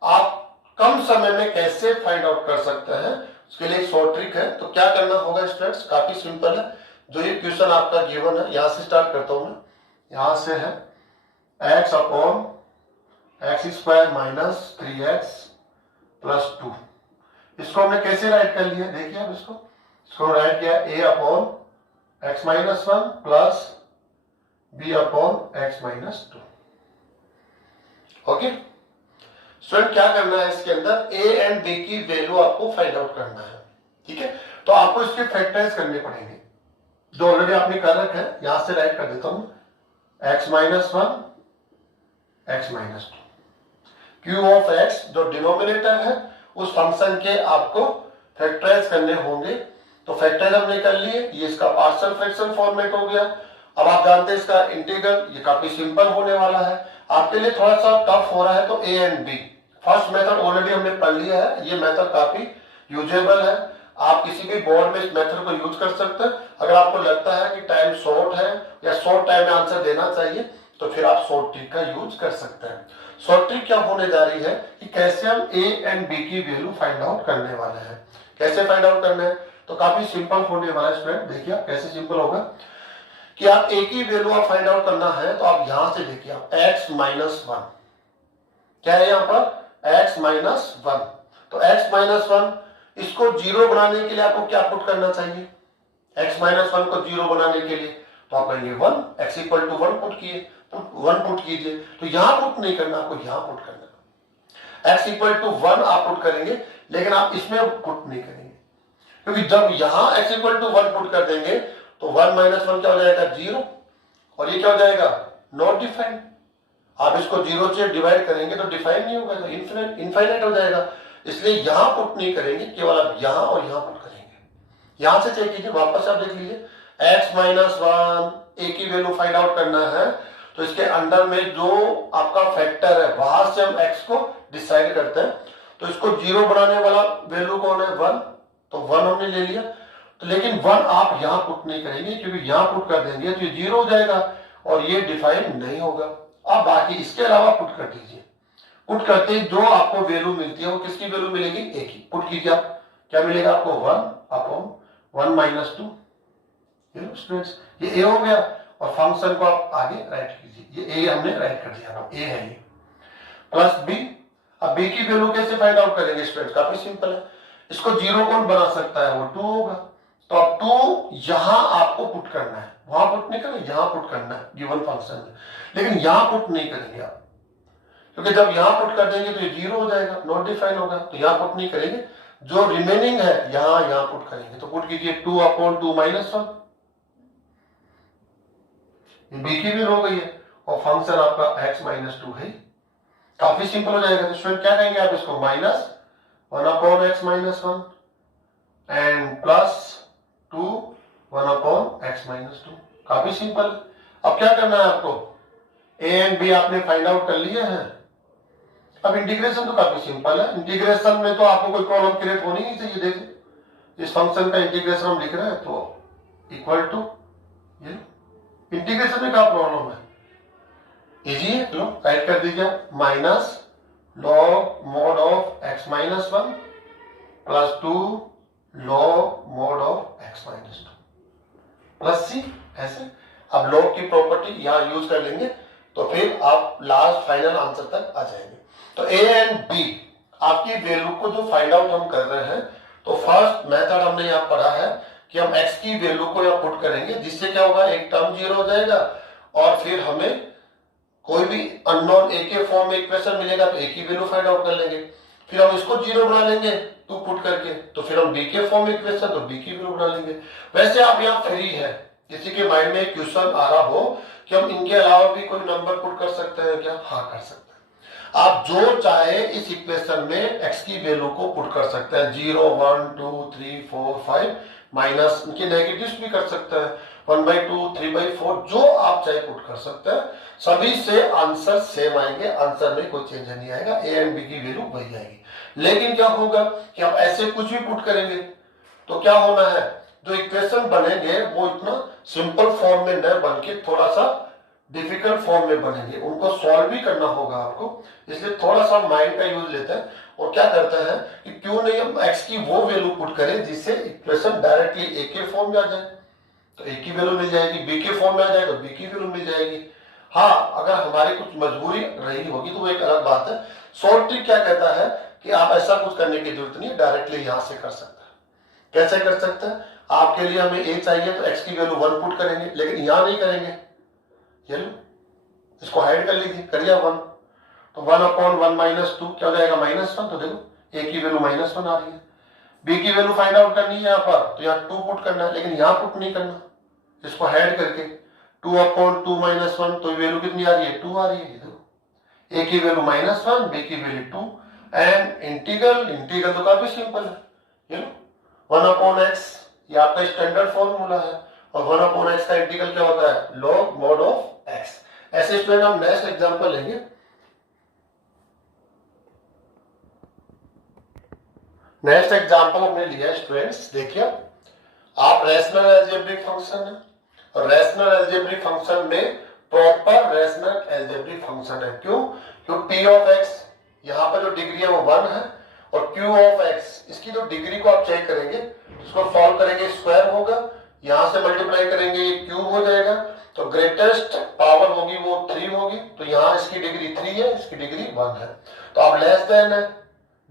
आप कम समय में कैसे फाइंड आउट कर सकते हैं उसके लिए एक शॉर्ट ट्रिक है। तो क्या करना होगा स्टूडेंट्स, काफी सिंपल है। जो ये क्वेश्चन आपका गिवन है, यहां से स्टार्ट करता हूं मैं। यहां से है x upon x square minus 3x plus 2। इसको हमने कैसे राइट कर लिया, देखिए अब इसको राइट किया a upon x minus 1 plus b upon x minus 2। Okay student, क्या करना है इसके अंदर, a एंड b की वैल्यू आपको फाइंड आउट करना है। ठीक है, तो आपको इसके फैक्टराइज करने पड़ेंगे जो ऑलरेडी आपने कर रखे हैं। यहां से राइट कर देता हूं, x minus 1 x minus 2, Q of x जो डिनोमिनेटर है उस फंक्शन के आपको फैक्टराइज करने होंगे। तो फैक्टराइज हमने कर लिए, ये इसका पार्शियल फ्रैक्शन फॉर्मेट हो गया। अब आप जानते हैं इसका इंटीग्रल, ये काफी सिंपल होने वाला है। आपके लिए थोड़ा सा टफ हो रहा है तो A and B first method already हमने पढ़ लिया है, ये मेथड काफी यूजेबल है। आप किसी भी बोर्ड में इस मेथड को यूज कर सकते हैं। अगर आपको लगता है कि टाइम शॉर्ट है या शॉर्ट टाइम में आंसर देना चाहिए तो फिर आप शॉर्ट ट्रिक का यूज कर सकते हैं। शॉर्ट ट्रिक क्या होने जा रही है कि कैसे हम ए एंड बी की वैल्यू फाइंड आउट करने वाले हैं। कैसे फाइंड आउट करना है, तो काफी सिंपल होने वाला है स्टूडेंट। देखिए आप कैसे सिंपल होगा कि आप ए की वैल्यू आप फाइंड आउट करना है तो आप यहां से देखिए आप x माइनस 1 क्या है यहाँ पर, x माइनस 1। तो x माइनस 1 इसको जीरो बनाने के लिए आपको क्या पुट करना चाहिए, x माइनस 1 को जीरो बनाने के लिए तो आप कहेंगे 1, x इक्वल टू 1 पुट किए, 1 पुट कीजिए। तो यहां पुट नहीं करना, आपको यहां पुट करना। x इक्वल टू 1 आप पुट करेंगे, लेकिन आप इसमें पुट नहीं करेंगे, क्योंकि जब यहां x इक्वल टू 1 पुट कर देंगे तो 1 माइनस 1 क्या हो जाएगा, 0, और ये क्या हो जाएगा, नॉट डिफाइंड। आप इसको 0 से डिवाइड करेंगे तो डिफाइन नहीं होगा, तो इनफाइनाइट हो जाएगा। इसलिए यहां पुट नहीं करेंगे, केवल आप यहां और यहां पुट करेंगे। यहां से चेक कीजिए, वापस आप देख लीजिए, x माइनस 1 ए की वैल्यू फाइंड आउट करना है तो इसके अंदर में जो आपका फैक्टर है वहां से हम x को डिसाइड करते हैं। तो इसको 0 बनाने वाला वैल्यू कौन है, 1, तो 1 हमने ले लिया। तो लेकिन 1 आप यहां पुट नहीं करेंगे, क्योंकि यहां पुट कर देंगे तो ये 0 हो जाएगा और ये डिफाइन नहीं होगा। अब बाकी इसके अलावा पुट कर दीजिए। पुट करते ही जो आपको वैल्यू मिलती है वो किसकी वैल्यू मिलेगी, ए की। पुट कीजिए आप, क्या मिलेगा आपको, 1 अपॉन 1 माइनस 2। स्टूडेंट्स ये ए हो गया और फंक्शन को आप आगे राइट कीजिए, ये ए हमने राइट कर दिया, ए है ये, प्लस बी। अब बी की वैल्यू कैसे फाइंड आउट करेंगे स्टूडेंट्स, काफी सिंपल है। इसको 0 कौन बना सकता है, वो 2 होगा। तो अब 2 यहां आपको पुट करना है, वहां पुट नहीं करना, यहां पुट करना है गिवन फंक्शन में, लेकिन यहां पुट नहीं करेंगे आप, क्योंकि जब यहां पुट कर देंगे तो ये 0 हो जाएगा, नॉट डिफाइन होगा। तो यहां पुट नहीं करेंगे, जो रिमेनिंग है यहां पुट करेंगे। तो पुट कीजिए 2 अपॉन 2 माइनस 1, बी की वैल्यू हो गई है और फंक्शन आपका x माइनस 2 है। काफी सिंपल हो जाएगा। तो स्टूडेंट क्या कहेंगे आप इसको, minus 1 upon x minus 1 and plus 2 1 upon x minus 2। काफी सिंपल। अब क्या करना है आपको, a एंड b आपने फाइंड आउट कर लिए हैं। अब इंटीग्रेशन तो काफी सिंपल है। इंटीग्रेशन में तो आपको कोई प्रॉब्लम क्रिएट होनी नहीं चाहिए। देखिए इस फंक्शन का इंटीग्रेशन हम लिख रहे हैं तो इक्वल टू, ये इंटीग्रेशन में क्या प्रॉब्लम है, इजी है। लो राइट कर दीजिए, minus log mode of x minus 1 plus 2 log mode of x minus 2 plus c, ऐसे। अब लॉग की प्रॉपर्टी यहां यूज कर लेंगे तो फिर आप लास्ट फाइनल आंसर तक आ जाएंगे। तो a एंड b आपकी वैल्यू को जो फाइंड आउट हम कर रहे हैं, तो फर्स्ट मेथड हमने यहां पढ़ा है कि हम x की वैल्यू को यहां पुट करेंगे, जिससे क्या होगा, एक टर्म 0 हो जाएगा और फिर हमें कोई भी अननोन a के फॉर्म में इक्वेशन मिलेगा तो a की वैल्यू फाइंड आउट कर लेंगे। फिर हम इसको 0 बना लेंगे 2 पुट करके, तो फिर हम b के फॉर्म में इक्वेशन, तो b की वैल्यू बना लेंगे। वैसे आप यहाँ फ्री है, किसी के माइंड में क्वेश्चन आ रहा हो कि हम इनके अलावा भी कोई नंबर पुट कर सकते हैं क्या, हाँ कर सकते हैं। आप जो चाहे इस इक्वेशन में x की वैल्यू को पुट कर सकते हैं, 0 1 2 3 4 5, माइनस इनके नेगेटिव्स भी कर सकते हैं। 1/2, 3/4, जो आप चाहे पुट कर सकते हैं, सभी से आंसर सेम आएंगे, आंसर में कोई चेंज नहीं आएगा, ए एंड बी की वैल्यू वही आएगी। लेकिन क्या होगा कि आप ऐसे कुछ भी पुट करेंगे तो क्या होना है, जो इक्वेशन बनेंगे वो इतना सिंपल फॉर्म में न बन के थोड़ा सा डिफिकल्ट फॉर्म में बनेंगे, उनको सॉल्व भी करना होगा आपको। इसलिए थोड़ा सा माइंड का यूज लेते हैं और क्या करते हैं कि क्यों नहीं हम x की वो वैल्यू पुट करें जिससे इक्वेशन डायरेक्टली a के फॉर्म में आ जाए, तो a की वैल्यू मिल जाएगी, b के फॉर्म में आ जाए तो b की वैल्यू मिल जाएगी। हाँ, अगर हमारी कुछ मजबूरी रही होगी तो वो एक अलग बात है। शॉर्ट ट्रिक क्या कहता है कि आप ऐसा कुछ करने की जरूरत नहीं, डायरेक्टली यहां से कर सकते हैं। कैसे कर सकते हैं, आपके लिए हमें a चाहिए तो x की वैल्यू 1 पुट करेंगे, लेकिन यहां नहीं करेंगे, ये लो इसको हाइड कर लीजिए, करिए 1, तो 1/1 - 2 क्या हो जाएगा, -1। तो देखो a की वैल्यू -1 आ रही है, b की वैल्यू फाइंड आउट करनी है यहाँ पर, तो यहाँ 2 पुट करना है, लेकिन यहाँ पुट नहीं करना, इसको हाइड करके 2/2 - 1, तो वैल्यू कितनी आ रही है, 2 आ रही है। देखो a की वैल्यू -1, b की वैल्यू 2, एंड इंटीग्रल तो काफी सिंपल है, ये लो 1/x, ये आपका स्टैंडर्ड फॉर्मूला है, और 1/x का इंटीग्रल क्या होता है, log mod of x। ऐसे स्टूडेंट हम नेक्स्ट एग्जांपल लेंगे। नेक्स्ट एग्जांपल हमने लिया है स्टूडेंट्स, देखिए आप रैशनल अलजेब्रिक फंक्शन है, और रैशनल अलजेब्रिक फंक्शन में प्रॉपर रैशनल अलजेब्रिक फंक्शन है। क्यों, क्योंकि p ऑफ x यहाँ पर जो डिग्री है वो 1 है, और q ऑफ x इसकी जो डिग्री को आप चेक करेंगे, इसको सॉल्व करेंगे, स्क्वायर होगा, यहां से मल्टीप्लाई करेंगे ये क्यूब हो जाएगा, तो ग्रेटेस्ट पावर होगी वो 3 होगी, तो यहाँ इसकी डिग्री 3 है, इसकी डिग्री 1 है, तो आप लेस देन है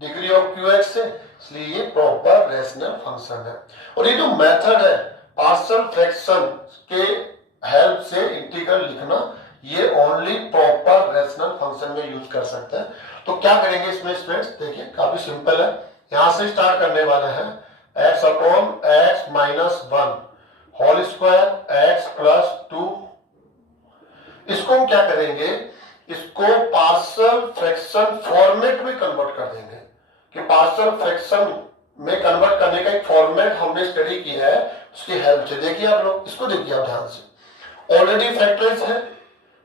डिग्री ऑफ qx से, इसलिए ये प्रॉपर रैशनल फंक्शन है। और ये जो मेथड है पार्शियल फ्रैक्शन के हेल्प से इंटीग्रल लिखना, ये ओनली प्रॉपर रैशनल फंक्शन में यूज कर सकते हैं। तो क्या करेंगे इसमें स्टूडेंट्स, देखिए काफी सिंपल है, यहां से स्टार्ट करने वाले हैं x/x - 1 होल स्क्वायर x + 2। इसको हम क्या करेंगे, इसको पार्शियल फ्रैक्शन फॉर्मेट में कन्वर्ट कर देंगे, कि पार्शियल फ्रैक्शन में कन्वर्ट करने का एक फॉर्मेट हमने स्टडी किया है, उसकी हेल्प से। देखिए आप लोग, इसको देखिए आप ध्यान से, ऑलरेडी फैक्टराइज है,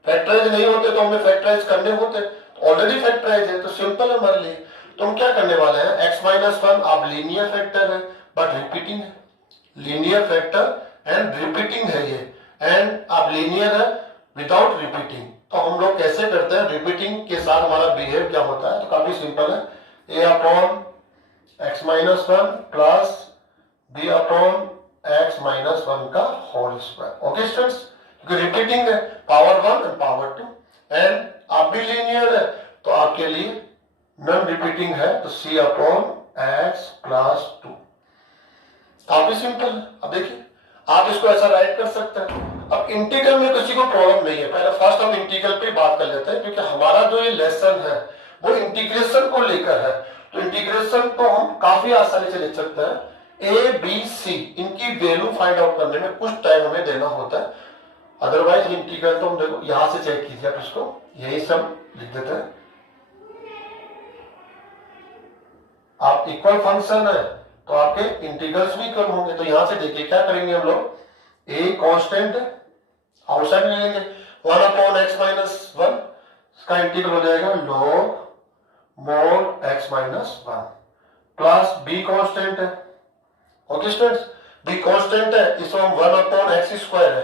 फैक्टराइज नहीं होते तो हमें फैक्टराइज करने होते, ऑलरेडी फैक्टराइज है तो सिंपल है हमारे लिए। तो हम क्या करने वाले हैं, x - 1 आप लीनियर फैक्टर है बट रिपीटिंग है, लीनियर फैक्टर एंड रिपीटिंग है ये, एंड आप लीनियर है विदाउट रिपीटिंग। तो हम लोग कैसे करते हैं, रिपीटिंग के साथ हमारा बिहेव क्या होता है, तो काफी सिंपल है, a/x - 1 प्लस b/x - 1 का होल स्क्वायर। ओके स्टूडेंट्स, क्योंकि रिपीटिंग है, पावर 1 एंड पावर 2, एंड आप भी लीनियर है तो आपके लिए नॉन रिपीटिंग है, तो c/x + 2। काफी सिंपल है। अब देखिए आप इसको ऐसा राइट कर सकते हैं। अब इंटीग्रल में किसी को प्रॉब्लम नहीं है, पहले फर्स्ट हम इंटीग्रल पे बात कर लेते हैं, क्योंकि हमारा जो ये लेसन है वो इंटीग्रेशन को लेकर है, तो इंटीग्रेशन को हम काफी आसानी से लिख सकते हैं। ए बी सी इनकी वैल्यू फाइंड आउट करने में कुछ टाइम हमें देना होता है, अदरवाइज इंटीग्रल तो हम देखो यहां से चेक कीजिए आप, इसको यही सब लिख देते हैं। आप इक्वल फंक्शन है तो आपके इंटीग्रल्स भी इक्वल होंगे, तो यहां से देखिए क्या करेंगे हम लोग, ए कांस्टेंट है, आउटसाइड ले लेंगे, 1/x - 1 इसका इंटीग्रल हो जाएगा log mod x - 1 plus b constant है। ओके स्टूडेंट्स, b कांस्टेंट है, इसको हम 1/x² है,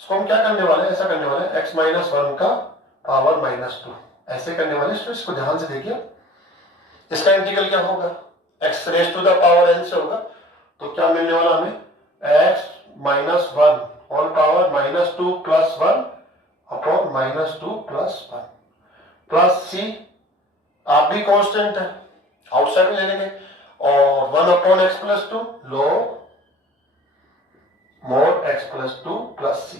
इसको हम क्या करने वाले हैं, ऐसा करने वाले हैं x - 1 का पावर -2, ऐसे करने वाले स्टूडेंट्स, इसको ध्यान से देखिए। इसका इंटीग्रल क्या होगा, x raised to the power n से होगा, तो क्या मिलने वाला हमें, x - 1 whole power -2 + 1 upon -2 + 1 plus c, आप भी कांस्टेंट है, आउटसाइड में ले लेंगे, और 1/x + 2 log mod x + 2 + c,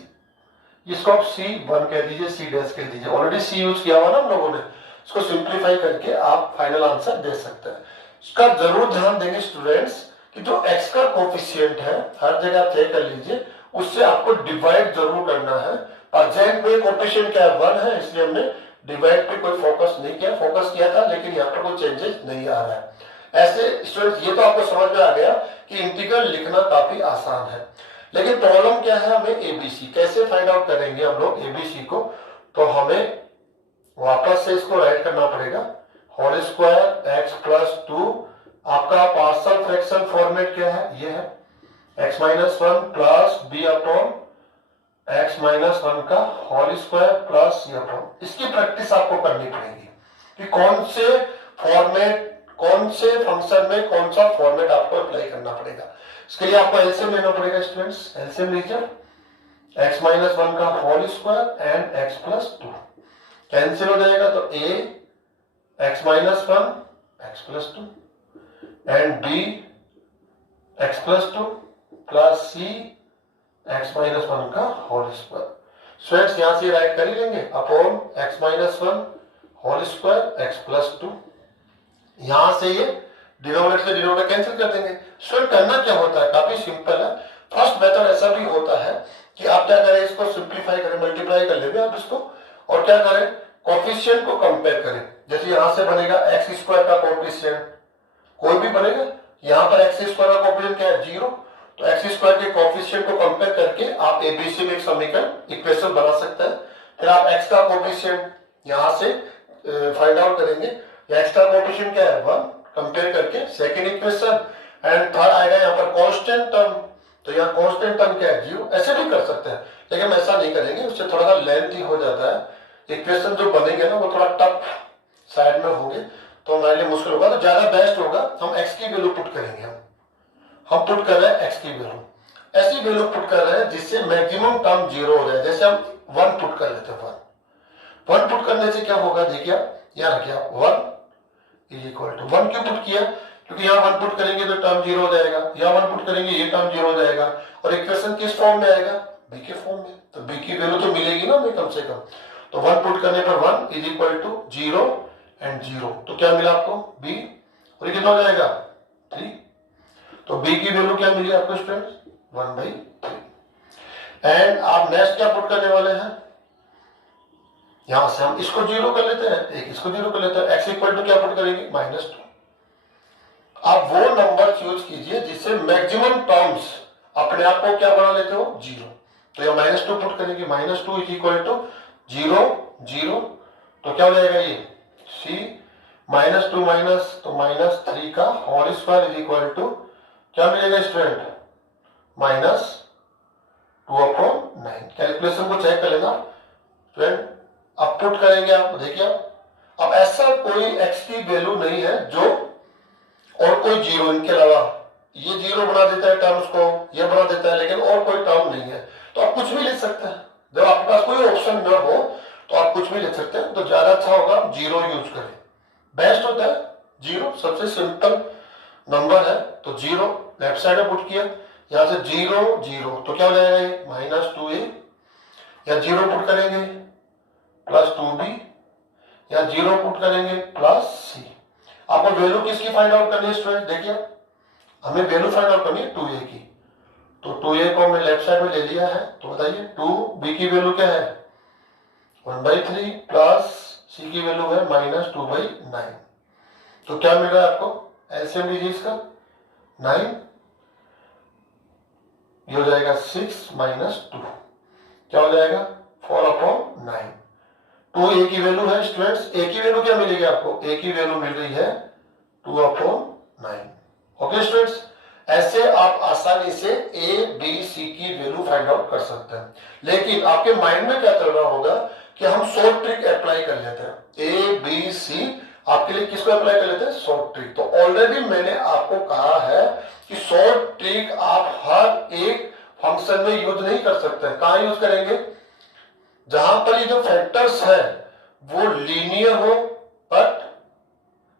इसको आप c1 कह दीजिए, c' कह दीजिए, ऑलरेडी c यूज किया हुआ ना हम लोगों ने, इसको सिंप्लीफाई करके आप फाइनल आंसर दे सकते हैं। इसका जरूर ध्यान देंगे स्टूडेंट्स कि जो x का कोफिशिएंट है हर जगह तय कर लीजिए, उससे आपको डिवाइड जरूर करना है। परसेंट में कोफिशिएंट क्या है, 1 है, इसलिए हमने डिवाइड पे कोई फोकस नहीं किया, फोकस किया था लेकिन यहाँ पर कोई चेंजेस नहीं आ रहा है। ऐसे स्टूडेंट्स ये तो आपको समझ में आ गया कि इंटीग्रल लिखना काफी आसान है। लेकिन प्रॉब्लम क्या है, हमें एबीसी कैसे फाइंड आउट करेंगे हम लोग एबीसी को, तो हमें वापस से इसको राइट करना पड़ेगा, होल स्क्वायर एक्स प्लस 2, आपका पार्शियल फ्रैक्शन फॉर्मेट क्या है, ये है x minus 1 plus B upon x minus 1 का होल स्क्वायर प्लस ये अपॉन। इसकी प्रैक्टिस आपको करनी पड़ेगी कि कौन से फॉर्मेट, कौन से फंक्शन में कौन सा फॉर्मेट आपको अप्लाई करना पड़ेगा। इसके लिए आपको एलसीएम लेना पड़ेगा स्टूडेंट्स, एलसीएम लीजिए, x माइनस 1 का whole square and x plus 2 cancel हो जाएगा, तो a x minus 1 x plus 2 and b x plus 2 plus c x minus 1 का होल स्क्वायर। स्टूडेंट्स यहां से राइट कर ही लेंगे upon x minus 1 whole square x plus 2, यहां से ये डिनोमिनेटर से डिनोमिनेटर कैंसिल कर देंगे। स्टूडेंट करना क्या होता है, काफी सिंपल है। फर्स्ट मेथड ऐसा भी होता है कि आप क्या करें, इसको सिंप्लीफाई करें, मल्टीप्लाई कर लेंगे आप इसको, और क्या करें, कोफिशिएंट को कंपेयर करें। जैसे यहां से बनेगा एक्स स्क्वायर का कोफिशिएंट, कोई भी बनेगा, यहां पर एक्स स्क्वायर का कोफिशिएंट क्या है, 0, तो एक्स स्क्वायर के कोफिशिएंट को कंपेयर करके आप एबीसी में एक समीकरण इक्वेशन बना सकते हैं। फिर आप एक्स का कोफिशिएंट यहां से फाइंड आउट करेंगे, एक्स का कोफिशिएंट क्या है 1, कंपेयर करके सेकंड इक्वेशन, एंड थर्ड आएगा यहाँ पर कांस्टेंट टर्म, तो यहाँ कांस्टेंट टर्म क्या है 0, ऐसे भी कर सकते हैं, लेकिन हम ऐसा नहीं करेंगे, उससे थोड़ा सा लेंथी हो जाता है। इक्वेशन जो बनेंगे ना वो थोड़ा टफ साइड में होंगे, तो हमारे लिए मुश्किल होगा, तो ज्यादा बेस्ट होगा हम एक्स की वैल्यू पुट करेंगे। हम पुट कर रहे हैं एक्स की वैल्यू, ऐसी वैल्यू पुट कर रहे हैं जिससे मैक्सिमम टर्म 0 हो जाए। जैसे हम 1 पुट कर लेते हैं, 1 पुट करने से क्या होगा, देखिए यहाँ रखिए 1 इज इक्वल टू 1 क्यों पुट किया, क्योंकि यहाँ 1 पुट करेंगे तो टर्म 0 हो जाएगा, यहाँ 1 पुट करेंगे ये टर्म 0 हो जाएगा, और इक्वेशन किस फॉर्म में आएगा, बी के फॉर्म में, तो बी की वैल्यू तो मिलेगी ना हमें कम से कम। तो 1 पुट करने पर 1 इज इक्वल टू 0 एंड 0, तो क्या मिला आपको बी, और ये कितना हो जाएगा 3, तो बी की वैल्यू क्या मिली आपको स्टूडेंट्स 1/3। एंड आप नेक्स्ट क्या पुट करने वाले हैं, यहां से हम इसको 0 कर लेते हैं, एक इसको 0 कर लेते हैं, एक्स इक्वल टू क्या पुट करेंगे -2। आप वो नंबर चूज कीजिए जिससे मैक्सिमम टर्म्स अपने आप को क्या बना लेते हो 0, तो यह -2 पुट करेंगे, -2 इज इक्वल टू 0 0, तो क्या हो जाएगा ये c -2 माइनस तो -3 का whole square is equal to क्या मिलेगा स्टूडेंट -2/9। कैलकुलेशन को चेक कर लेना स्टूडेंट, अब पुट करेंगे आप, देखिए अब ऐसा कोई x की वैल्यू नहीं है जो और कोई 0 इनके अलावा, ये 0 बना देता है टर्म्स को, ये बना देता है, लेकिन और कोई टर्म नहीं है, तो आप कुछ भी लिख सकते हैं। जब आपके पास कोई ऑप्शन न हो तो आप कुछ भी लिख सकते हैं, तो ज्यादा अच्छा होगा आप 0 यूज करें, बेस्ट होता है 0, सबसे सिंपल नंबर है। तो 0 लेफ्ट साइड में पुट किया, यहां से 0 0, तो क्या हो जाएगा ये -2a, या 0 पुट करेंगे +2b, या 0 पुट करेंगे +c। आपको वैल्यू किसकी फाइंड आउट करनी है स्टूडेंट, देखिए हमें वैल्यू फाइंड आउट करनी है 2a की, तो 2a को हमने लेफ्ट साइड में ले लिया है, तो बताइए 2b की वैल्यू क्या है 1/3 प्लस c की वैल्यू है -2/9, तो क्या मिल रहा है आपको, एलसीएम लीजिए इसका 9, ये हो जाएगा 6 -2, क्या हो जाएगा 4/9। 2a की वैल्यू है स्टूडेंट्स, a की वैल्यू क्या मिलेगी आपको, a की वैल्यू मिल रही है 2/9। ओके स्टूडेंट्स, ऐसे आप आसानी से a b c की वैल्यू फाइंड आउट कर सकते हैं, लेकिन आपके माइंड में क्या चल रहा होगा कि हम शॉर्ट ट्रिक अप्लाई कर लेते हैं, a b c आपके लिए किसको अप्लाई कर लेते हैं, शॉर्ट ट्रिक। तो ऑलरेडी मैंने आपको कहा है कि शॉर्ट ट्रिक आप हर एक फंक्शन में यूज नहीं कर सकते हैं। कहां यूज करेंगे, जहां पर ये जो फैक्टर्स है वो लीनियर हो बट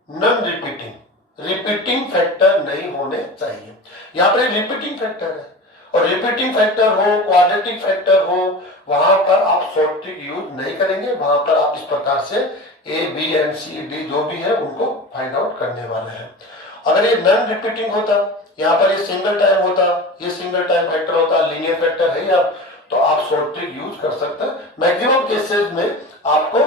नॉन रिपीटिंग फैक्टर नहीं होने चाहिए। यहां पर रिपीटिंग फैक्टर है, और रिपीटिंग फैक्टर हो, क्वाड्रेटिक फैक्टर हो, वहां पर आप शॉर्ट ट्रिक यूज नहीं करेंगे, वहां पर आप इस प्रकार से A B and C D जो भी है उनको फाइंड आउट करने वाले हैं। अगर ये नॉन रिपीटिंग होता, यहाँ पर ये सिंगल टाइम होता, ये सिंगल टाइम फैक्टर होता, लीनियर फैक्टर है या, तो आप शॉर्ट ट्रिक यूज कर सकते हैं। मैक्सिमम केसेस में आपको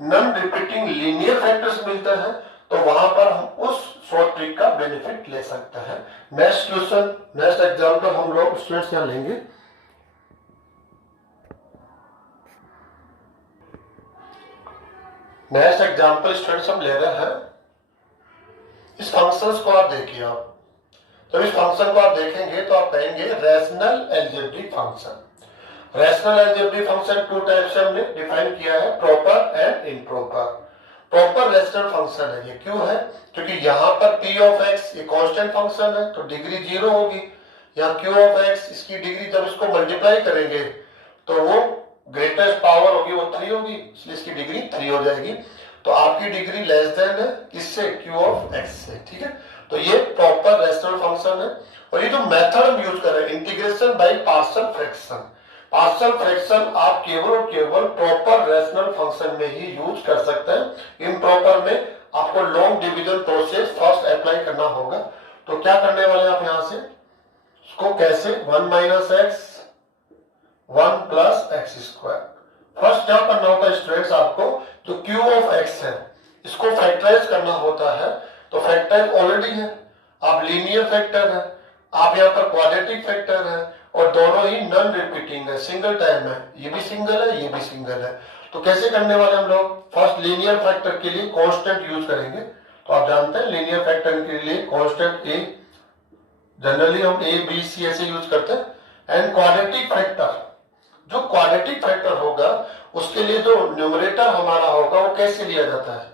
नॉन रिपीटिंग लीनियर फैक्टर्स मिलते हैं, तो वहां पर हम उस शॉर्ट ट्रिक का बेनिफिट ले सकते हैं। नेक्स्ट क्वेश्चन, नेक्स्ट एग्जाम्पल हम लोग स्टूडेंट्स यहाँ लेंगे। नेक्स्ट एग्जाम्पल स्टूडेंट्स हम ले रहे हैं, इस फंक्शंस को आप देखिए। आप तो इस फंक्शन को आप देखेंगे तो आप कहेंगे rational algebraic function. Rational algebraic function two type से हमने डिफाइन किया है, proper and improper. Proper rational function है ये, क्यों है? क्योंकि यहाँ पर p ऑफ x ये कांस्टेंट फंक्शन है तो डिग्री 0 होगी। यहाँ q ऑफ x इसकी डिग्री जब इसको मल्टीप्लाई करेंगे तो वो ग्रेटेस्ट पावर होगी वो 3 होगी, इसलिए इसकी डिग्री 3 हो जाएगी। तो आपकी डिग्री लेस देन है किससे? q ऑफ x से। ठीक है, तो ये प्रॉपर रैशनल फंक्शन है। और ये जो मेथड हम यूज कर रहे हैं integration by partial fraction, partial fraction आप केवल और केवल प्रॉपर रैशनल फंक्शन में ही यूज कर सकते हैं। इम्प्रॉपर में आपको long division process first apply करना होगा। तो क्या करने वाले आप यहां से इसको कैसे 1 minus x 1 plus X square. First क्या करना होता है स्टूडेंट्स आपको, जो q ऑफ x है इसको फैक्टराइज करना होता है। तो फैक्टराइज ऑलरेडी है, आप लीनियर फैक्टर है, आप यहाँ पर क्वाड्रेटिक फैक्टर है और दोनों ही नॉन रिपीटिंग है, सिंगल टाइम है, ये भी सिंगल है ये भी सिंगल है। तो कैसे करने वाले हम लोग, फर्स्ट लीनियर फैक्टर के लिए कांस्टेंट यूज करेंगे। तो आप जानते हैं लीनियर फैक्टर के लिए कांस्टेंट a जनरली हम a b c ऐसे यूज करते हैं। एंड क्वाड्रेटिक फैक्टर, जो क्वाड्रेटिक फैक्टर होगा उसके लिए जो न्यूमरेटर हमारा होगा वो कैसे लिया जाता है,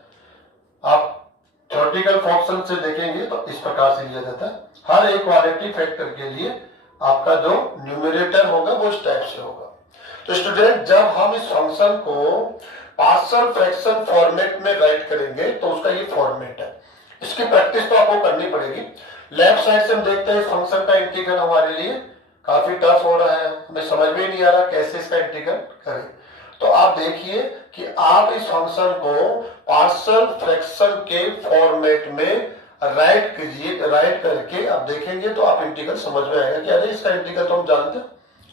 आप थ्योरेटिकल फंक्शन से देखेंगे तो इस प्रकार से लिया जाता है। हर एक क्वाड्रेटिक फैक्टर के लिए आपका जो न्यूमरेटर होगा वो इस टाइप से होगा। तो स्टूडेंट जब हम इस फंक्शन को पार्शियल फ्रैक्शन फॉर्मेट में राइट करेंगे तो उसका ये फॉर्मेट है। इसकी प्रैक्टिस तो आपको करनी पड़ेगी। लेफ्ट साइड से हम देखते हैं इस फंक्शन का इंटीग्रल हमारे लिए काफी टफ हो रहा है, हमें समझ में नहीं आ रहा कैसे इसका इंटीग्रल करें। तो आप देखिए कि आप इस फंक्शन को पार्शियल फ्रैक्शन के फॉर्मेट में राइट कीजिए। राइट करके आप देखेंगे तो आप इंटीग्रल समझ में आएगा कि अरे इसका इंटीग्रल तो हम जानते हैं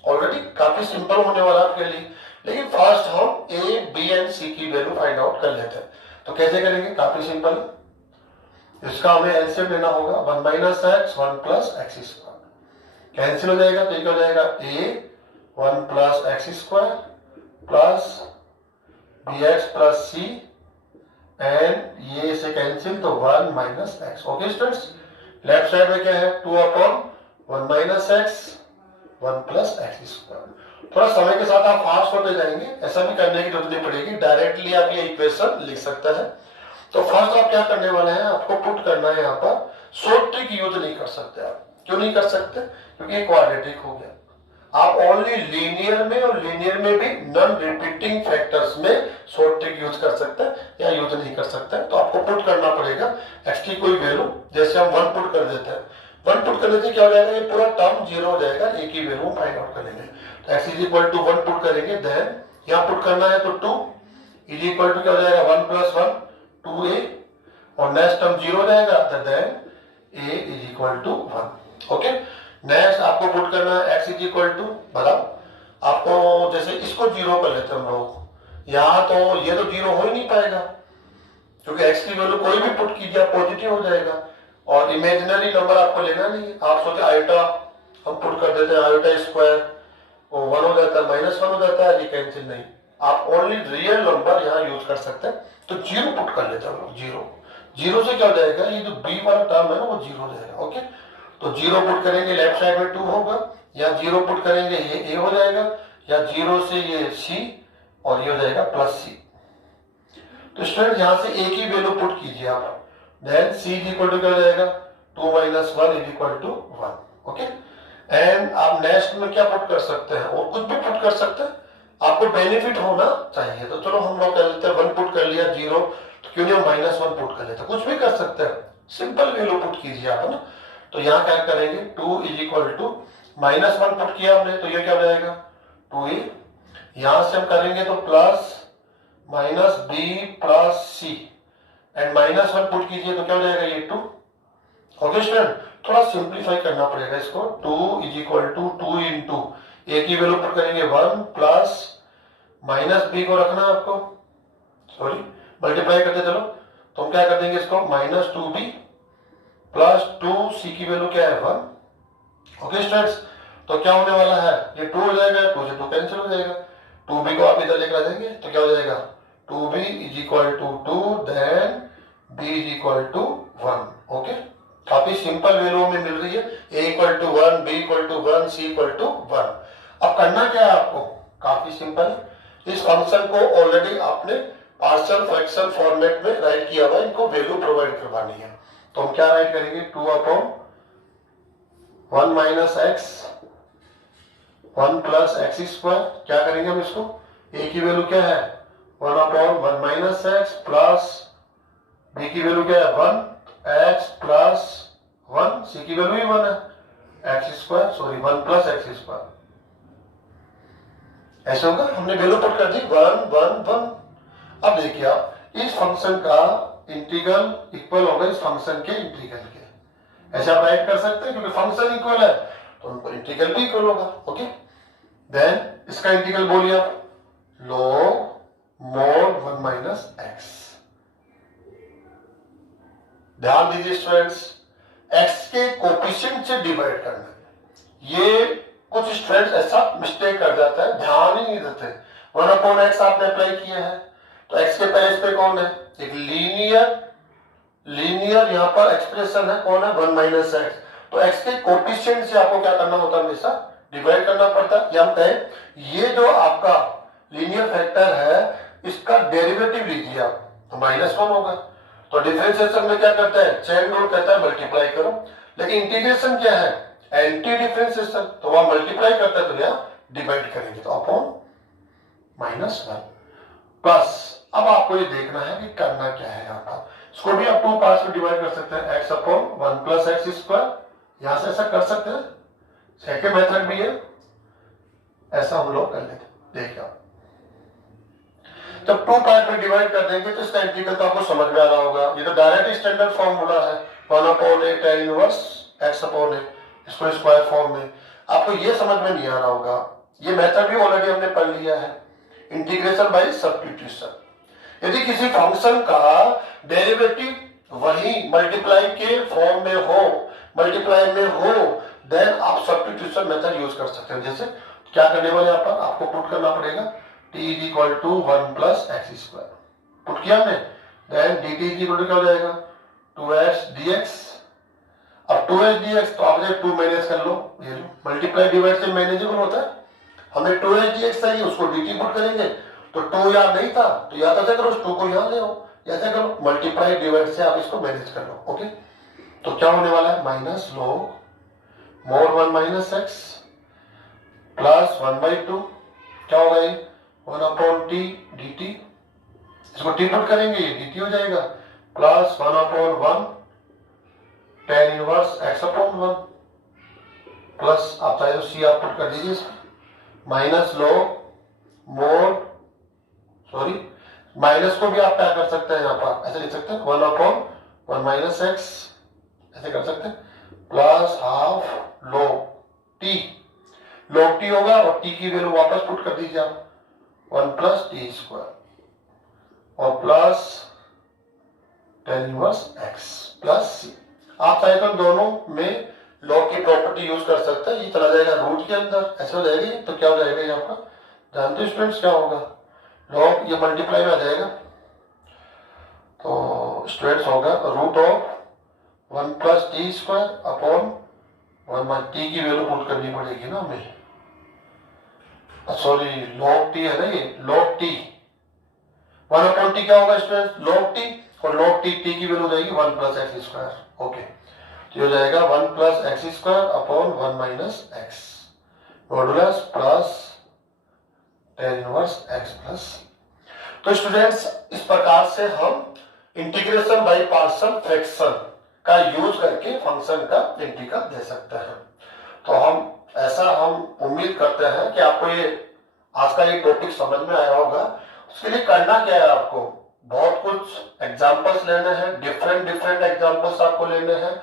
ऑलरेडी, काफी सिंपल होने वाला आपके लिए। लेकिन फर्स्ट हम a b एंड c की वैल्यू फाइंड आउट कर लेते हैं। तो कैसे करेंगे, काफी सिंपल, इसका हमें एलसीएम लेना होगा 1 minus x 1 plus X square, cancel हो जाएगा तो ये हो जाएगा a 1 plus X square plus bx plus c and ये से कैंसिल तो 1 minus x. Okay students, left side में क्या है 2 upon 1 minus x 1 plus X square. थोड़ा समय के साथ आप फास्ट होते जाएंगे, ऐसा भी करने की जरूरत नहीं पड़ेगी, डायरेक्टली आप ये इक्वेशन लिख सकते हैं। तो फर्स्ट आप क्या करने वाले हैं, आपको पुट करना है यहाँ पर, शॉर्ट ट्रिक यूज नहीं कर सकते आप। क्यों नहीं कर सकते, क्योंकि ये क्वाड्रेटिक हो गया। आप ओनली लीनियर में और लीनियर में भी नॉन रिपीटिंग फैक्टर्स में शॉर्ट ट्रिक यूज कर सकते हैं या यूज नहीं कर सकते। तो आपको पुट करना पड़ेगा एक्स की कोई वैल्यू, जैसे हम 1 पुट कर देते हैं, 1 पुट करने से क्या हो जाएगा, ये पूरा टर्म 0 हो जाएगा, एक ही वैल्यू फाइंड आउट करेंगे। तो x is equal to 1 put करेंगे, देन यहाँ पुट करना है तो 2 इज इक्वल टू क्या हो जाएगा 1 प्लस 1 2a और नेक्स्ट टर्म 0 हो जाएगा, then a is equal to 1। Okay, next आपको पुट करना है x इज इक्वल टू, बताओ आपको, जैसे इसको 0 कर लेते हैं हम लोग, यहाँ तो ये तो 0 हो ही नहीं पाएगा क्योंकि x की वैल्यू कोई भी पुट कीजिए आप पॉजिटिव हो जाएगा और इमेजिनरी नंबर आपको लेना नहीं है। आप सोचे आयोटा हम पुट कर देते हैं, आयोटा स्क्वायर वो 1 हो जाता है, -1 हो जाता है, ये कैंसिल नहीं, आप ओनली रियल नंबर यहाँ यूज कर सकते हैं। तो 0 पुट कर लेते हैं हम लोग, 0 से क्या हो जाएगा, ये जो b वाला टर्म है ना वो 0 हो जाएगा। ओके, तो 0 पुट करेंगे लेफ्ट साइड में 2 होगा, या 0 पुट करेंगे ये a हो जाएगा, या 0 से ये c और ये हो जाएगा प्लस c। तो स्टूडेंट यहाँ से a की वैल्यू पुट कीजिए आप, then c is equal to क्या हो जाएगा 2 minus 1 is equal to 1। Okay, and आप नेक्स्ट में क्या पुट कर सकते हैं, और कुछ भी पुट कर सकते हैं, आपको बेनिफिट होना चाहिए। तो चलो हम लोग कर लेते हैं 1 पुट कर लिया 0, तो क्यों नहीं हम -1 पुट कर लेते हैं, कुछ भी कर सकते हैं, सिंपल वैल्यू पुट कीजिए आप ना। तो यहाँ क्या करेंगे 2 इज इक्वल टू -1 पुट किया हमने तो ये क्या हो जाएगा 2a, यहां से हम करेंगे तो plus minus b plus c and -1 put कीजिए तो क्या हो जाएगा ये 2। ओके स्टूडेंट, थोड़ा सिंप्लीफाई करना पड़ेगा इसको, 2 is equal to 2 into a की वैल्यू पुट करेंगे 1 प्लस -b को रखना आपको, सॉरी मल्टीप्लाई करते चलो, तो हम क्या कर देंगे इसको -2b प्लस 2c की वैल्यू क्या है 1। ओके स्टूडेंट्स, तो क्या होने वाला है, ये 2 हो जाएगा, 2 से 2 कैंसिल हो जाएगा, 2b को आप इधर लेकर आ जाएंगे तो क्या हो जाएगा 2b is equal to 2, then b is equal to 1। Okay, काफी सिंपल वैल्यू में मिल रही है, a equal to 1, b equal to 1, c equal to 1। अब करना क्या है आपको, काफी सिंपल है। इस फंक्शन को ऑलरेडी आपने पार्शियल फ्रैक्शन फॉर्मेट में राइट किया हुआ है, इनको वैल्यू प्रोवाइड करवानी है। तो हम क्या राइट करेंगे, 2 upon 1 minus x 1 plus X square. क्या करेंगे हम इसको, a की वैल्यू क्या है 1 upon 1 minus x plus b की वैल्यू क्या है 1 एक्स प्लस 1, c की वैल्यू ही 1 है X square, sorry 1 plus X square. ऐसे होगा, हमने वैल्यू पुट कर दी 1 1 1। अब देखिए आप, इस फंक्शन का इंटीग्रल इक्वल होगा इस फंक्शन के इंटीग्रल के। ऐसे आप राइट कर सकते हैं, क्योंकि फंक्शन इक्वल है तो उनको इंटीग्रल भी इक्वल होगा। ओके, देन इसका इंटीग्रल बोलिए आप, log mod 1 माइनस एक्स। ध्यान दीजिए स्टूडेंट्स, एक्स के कोफिशिएंट से डिवाइड करना, ये कुछ स्टूडेंट्स ऐसा मिस्टेक कर जाता है, ध्यान ही नहीं देते। 1 अपॉन एक्स आपने अप्लाई किया है, तो एक्स के पेज पे कौन है, एक लीनियर यहां पर एक्सप्रेशन है, कौन है 1 माइनस एक्स। तो एक्स के कोफिशिएंट से आपको क्या करना होता है, हमेशा डिवाइड करना पड़ता है। या हम कहें ये जो आपका लीनियर फैक्टर है इसका डेरिवेटिव लीजिए आप, तो -1 होगा। तो डिफरेंशिएशन में क्या करता है, चेन रूल कहता है मल्टीप्लाई करो, लेकिन इंटीग्रेशन क्या है एंटी डिफरेंशिएशन, तो वहां मल्टीप्लाई करता है तो यहां डिवाइड करेंगे, तो अपॉन -1 प्लस। अब आपको ये देखना है कि करना क्या है यहाँ पर, इसको भी आप 2 पार्ट्स में डिवाइड कर सकते हैं, x upon 1 plus X square, यहां से ऐसा कर सकते हैं, सेकेंड मेथड भी है, ऐसा हम लोग कर लेते। देखिए आप जब 2 पार्ट में डिवाइड कर देंगे तो इसका इंटीग्रल तो आपको समझ में आ रहा होगा, ये तो डायरेक्ट स्टैंडर्ड फॉर्मूला है 1 upon a tan inverse x upon a, इसको स्क्वायर फॉर्म में। आपको ये समझ में नहीं आ रहा होगा, ये मेथड भी ऑलरेडी हमने पढ़ लिया है, इंटीग्रेशन बाय सब्स्टिट्यूशन। यदि किसी फंक्शन का डेरिवेटिव वही मल्टीप्लाई के फॉर्म में हो, मल्टीप्लाई में हो, देन आप सब्स्टिट्यूशन मेथड यूज कर सकते हैं। जैसे क्या करने वाले यहाँ पर आपको पुट करना पड़ेगा t is equal to 1 plus X square, put किया हमने, then dt is equal to क्या हो जाएगा 2x dx। अब 2x dx तो आप 2 माइनस कर लो, ये लो मल्टीप्लाई डिवाइड से मैनेजेबल होता है, हमें 2x dx चाहिए, उसको dt पुट करेंगे, तो 2 याद नहीं था तो याद ऐसे करो, 2 को यहां ले आओ, ऐसे करो मल्टीप्लाई डिवाइड से आप इसको मैनेज कर लो। ओके, तो क्या होने वाला है minus log mod 1 minus x plus 1/2, क्या होगा ये 1 अपॉन t dt, इसको t पुट करेंगे ये dt हो जाएगा, plus 1 upon 1 tan inverse x upon 1, plus आप चाहे तो c आप पुट कर दीजिए इसमें, minus log mod, sorry minus को भी आप क्या कर सकते हैं यहाँ पर ऐसे लिख सकते हैं 1 अपॉन 1 माइनस एक्स, ऐसे कर सकते हैं, प्लस हाफ log t होगा, और t की वैल्यू वापस पुट कर दीजिए आप 1 प्लस टी स्क्वायर और plus tan inverse x plus c। आप चाहे तो दोनों में log की प्रॉपर्टी यूज कर सकते हैं, ये चला जाएगा रूट के अंदर, ऐसे हो जाएगी, तो क्या हो जाएगा ये आपका, जानते हो स्टूडेंट्स क्या होगा, log ये मल्टीप्लाई में आ जाएगा, तो स्टूडेंट्स होगा root of 1 plus T square upon 1 minus T की वैल्यू पुट करनी पड़ेगी ना हमें, सॉरी log t है ना, ये log t 1 अपॉन टी क्या होगा स्टूडेंट्स log t, और log t t की वैल्यू जाएगी 1 प्लस एक्स स्क्वायर। ओके, तो ये हो जाएगा 1 plus X square upon 1 minus x modulus plus tan inverse x plus. तो स्टूडेंट्स इस प्रकार से हम इंटीग्रेशन बाय पार्शियल फ्रैक्शन का यूज करके फंक्शन का इंटीग्रल दे सकते हैं। तो हम उम्मीद करते हैं कि आपको ये आज का ये टॉपिक समझ में आया होगा। उसके लिए करना क्या है, आपको बहुत कुछ एग्जांपल्स लेने हैं, डिफरेंट एग्जांपल्स आपको लेने हैं,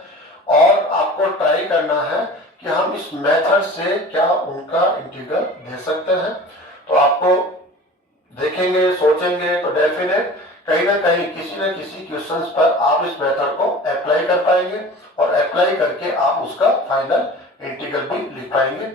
और आपको ट्राई करना है कि हम इस मेथड से क्या उनका इंटीग्रल दे सकते हैं। तो आपको देखेंगे, सोचेंगे तो डेफिनेट कहीं ना कहीं किसी न किसी क्वेश्चंस पर आप इस मेथड को अप्लाई कर पाएंगे, और अप्लाई करके आप उसका फाइनल इंटीग्रल भी लिख पाएंगे।